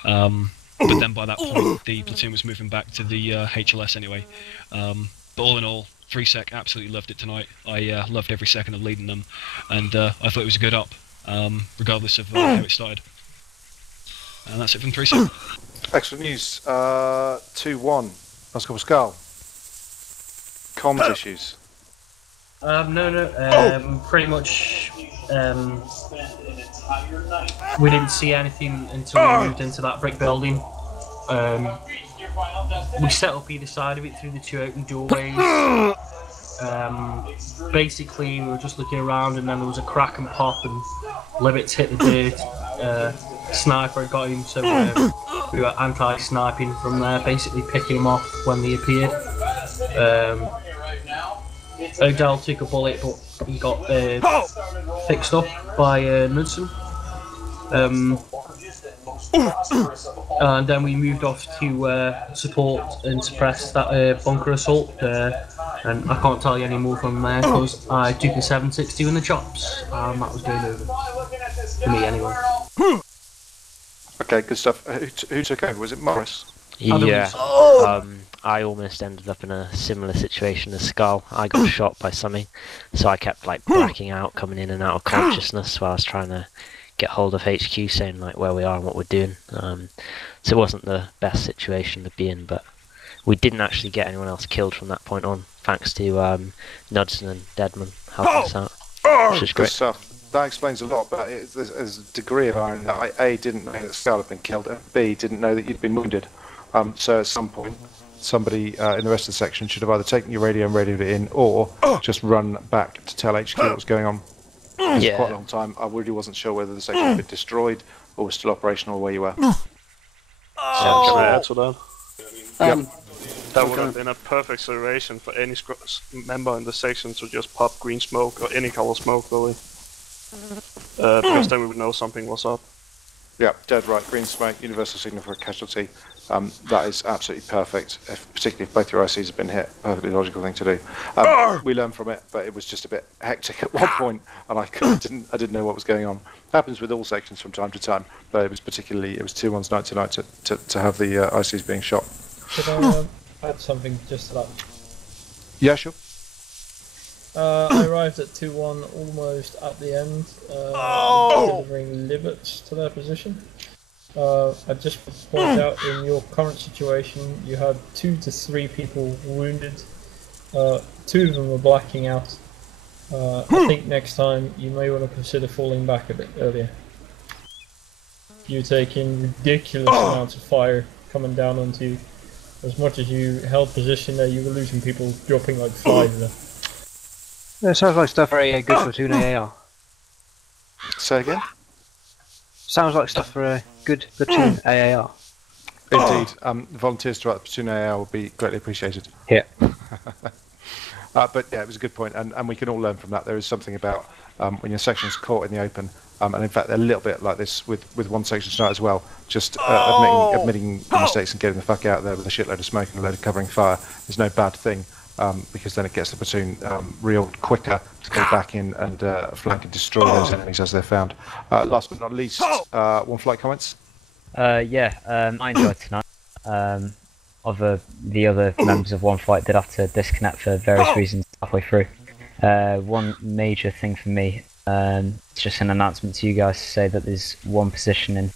But then by that point, the platoon was moving back to the HLS anyway. But all in all, 3sec absolutely loved it tonight. I loved every second of leading them, and I thought it was a good up, regardless of how it started. And that's it from 3sec. Excellent news. 2-1. Let's go with Skull. Comms issues. No. Pretty much. We didn't see anything until we moved into that brick building. We set up either side of it through the 2 open doorways. Basically, we were just looking around, and then there was a crack and pop, and Livets hit the dirt. Sniper got him, so we were anti-sniping from there, basically picking him off when they appeared. Odell took a bullet, but he got fixed up by Knudsen. And then we moved off to support and suppress that bunker assault. And I can't tell you any more from there because I took a 7.62 in the chops, and that was going over. For me, anyway. Okay, good stuff. Who took over? Was it Morris? Yeah. I almost ended up in a similar situation as Skull. I got shot by something, so I kept like blacking out, coming in and out of consciousness while I was trying to get hold of HQ, saying like where we are and what we're doing. So it wasn't the best situation to be in, but we didn't actually get anyone else killed from that point on, thanks to Knudsen and Deadman helping us out, which is great. Good stuff. That explains a lot, but there's a degree of irony that I A, didn't know that Skull had been killed, and B, didn't know that you'd been wounded. So at some point, somebody in the rest of the section should have either taken your radio and radioed it in, or just run back to tell HQ what was going on. It was quite a long time. I really wasn't sure whether the section had been destroyed or was still operational where you were. Can I add to that? That would have been a perfect situation for any member in the section to just pop green smoke or any color smoke, really. Because then we would know something was up. Yeah, dead right. Green smoke, universal signal for a casualty. That is absolutely perfect, particularly if both your ICs have been hit. Perfectly logical thing to do. We learned from it, but it was just a bit hectic at one point, and I didn't know what was going on. Happens with all sections from time to time, but it was 2-1's night tonight to have the ICs being shot. Could I add something just to that? Yeah, sure. I arrived at 2-1 almost at the end, delivering Livets to their position. I just point out, in your current situation, you had 2 to 3 people wounded. 2 of them were blacking out. I think next time you may want to consider falling back a bit earlier. You're taking ridiculous amounts of fire coming down onto you. As much as you held position there, you were losing people, dropping like flies there. Yeah, sounds like stuff for a good platoon AAR. Say again? Sounds like stuff for a good platoon AAR. Indeed. Volunteers throughout the platoon AAR will be greatly appreciated. Yeah. But yeah, it was a good point, and we can all learn from that. There is something about when your section's caught in the open. And in fact, they're a little bit like this with one section tonight as well. Just admitting the mistakes and getting the fuck out there with a shitload of smoke and a load of covering fire is no bad thing, because then it gets the platoon real quicker to go back in and flank and destroy those enemies as they're found. Last but not least, one flight comments? I enjoyed tonight. The other members of One Flight did have to disconnect for various reasons halfway through. One major thing for me, it's just an announcement to you guys to say that there's one position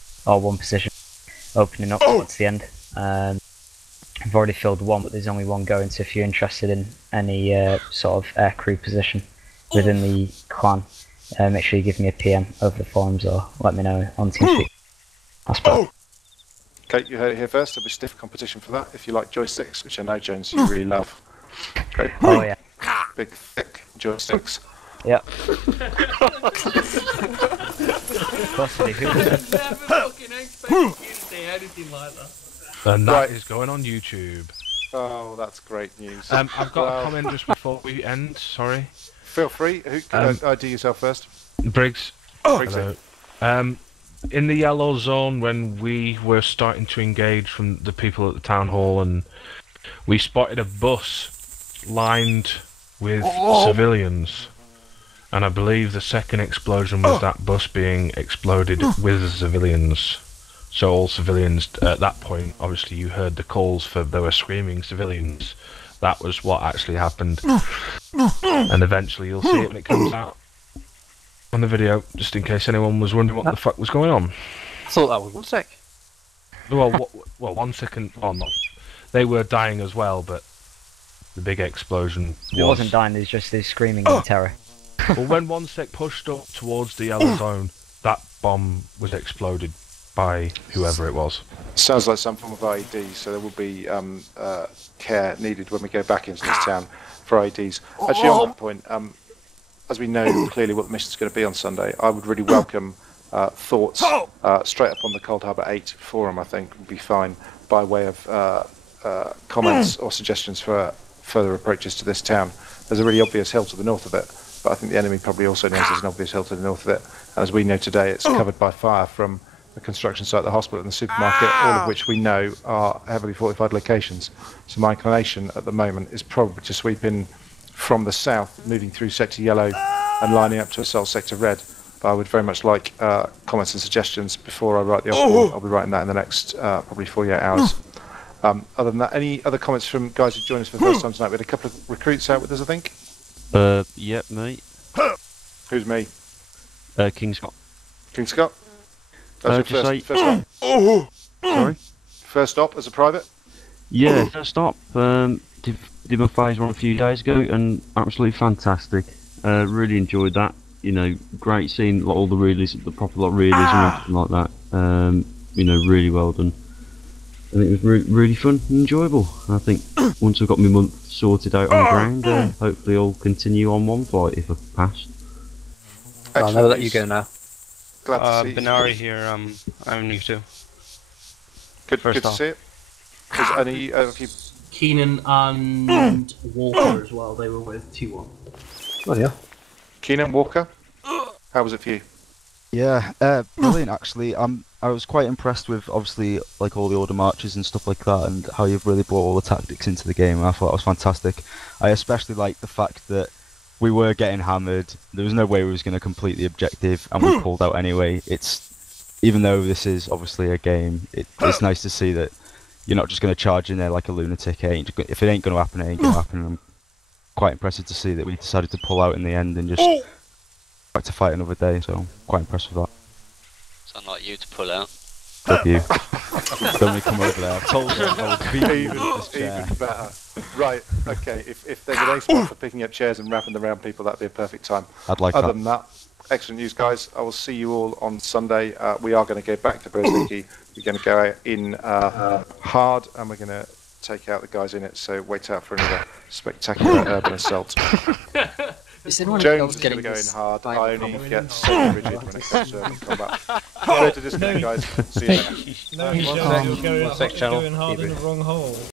opening up towards the end. I've already filled one, but there's only one going, so if you're interested in any sort of aircrew position within the clan, make sure you give me a PM over the forums or let me know on TeamSpeak. That's about it. Okay, you heard it here first. There'll be stiff competition for that if you like joysticks, which I know, Jones, you really love. Okay. Oh yeah. Big, thick joysticks. Yep. And that is going on YouTube. Oh, that's great news. I've got a comment just before we end, sorry. Feel free. Who ID yourself first? Briggs. Briggs. Hello. In the yellow zone, when we were starting to engage from the people at the town hall, and we spotted a bus lined with civilians, and I believe the second explosion was that bus being exploded with the civilians. So all civilians at that point, obviously you heard the calls for there were screaming civilians. That was what actually happened, and eventually you'll see it when it comes out on the video, just in case anyone was wondering what the fuck was going on. I thought that was 1 sec. Well, 1 second. Oh, no. They were dying as well, but the big explosion It wasn't dying, there's just this screaming in terror. Well, when 1 sec pushed up towards the yellow zone, that bomb was exploded by whoever it was. Sounds like some form of IED, so there will be care needed when we go back into this town for IEDs. Actually, on that point, as we know clearly what the mission's going to be on Sunday, I would really welcome thoughts straight up on the ColdHarbour 8 forum. I think would be fine by way of comments or suggestions for further approaches to this town. There's a really obvious hill to the north of it, but I think the enemy probably also knows there's an obvious hill to the north of it. And as we know today, it's covered by fire from the construction site, the hospital and the supermarket, all of which we know are heavily fortified locations. So my inclination at the moment is probably to sweep in from the south, moving through Sector Yellow and lining up to assault Sector Red. But I would very much like comments and suggestions before I write the op. I'll be writing that in the next probably 48 hours. Other than that, any other comments from guys who joined us for the first time tonight? We had a couple of recruits out with us, I think. Yep, mate. Who's me? King Scott. King Scott? That's your first stop. Sorry? First stop as a private? Yeah, first stop. Did my phase one a few days ago, and absolutely fantastic. Really enjoyed that. You know, great seeing all the realism, the proper realism and everything like that. You know, really well done. And it was really fun and enjoyable. I think once I've got my month sorted out on the ground, hopefully I'll continue on one flight if I pass. I'll never let you go now. Glad to see Benari here, I'm new too. Good to see it. Is any of you... Keenan and Walker as well, they were with 2-1. Oh yeah. Keenan, Walker, how was it for you? Yeah, brilliant actually. I was quite impressed with obviously like all the order marches and stuff like that, and how you've really brought all the tactics into the game. I thought it was fantastic. I especially liked the fact that we were getting hammered. There was no way we was going to complete the objective, and we pulled out anyway. Even though this is obviously a game, it's nice to see that you're not just going to charge in there like a lunatic. If it ain't going to happen, it ain't going to happen. I'm quite impressed to see that we decided to pull out in the end and just back to fight another day. So I'm quite impressed with that. Sound like you to pull out. Love you. Don't we come over there? I've told you I would beat you with this chair. Even better. Right, okay, if there's an A spot for picking up chairs and wrapping them around people, that'd be a perfect time. I'd like Other that. than that, excellent news, guys. I will see you all on Sunday. We are going to go back to Berziki. We're going to go in hard, and we're going to take out the guys in it, so wait out for another spectacular urban assault. Jones is going to go in hard. I only get so rigid when it comes to urban combat. Go to disconnect, guys. See you later. No, you're going hard in the wrong hole.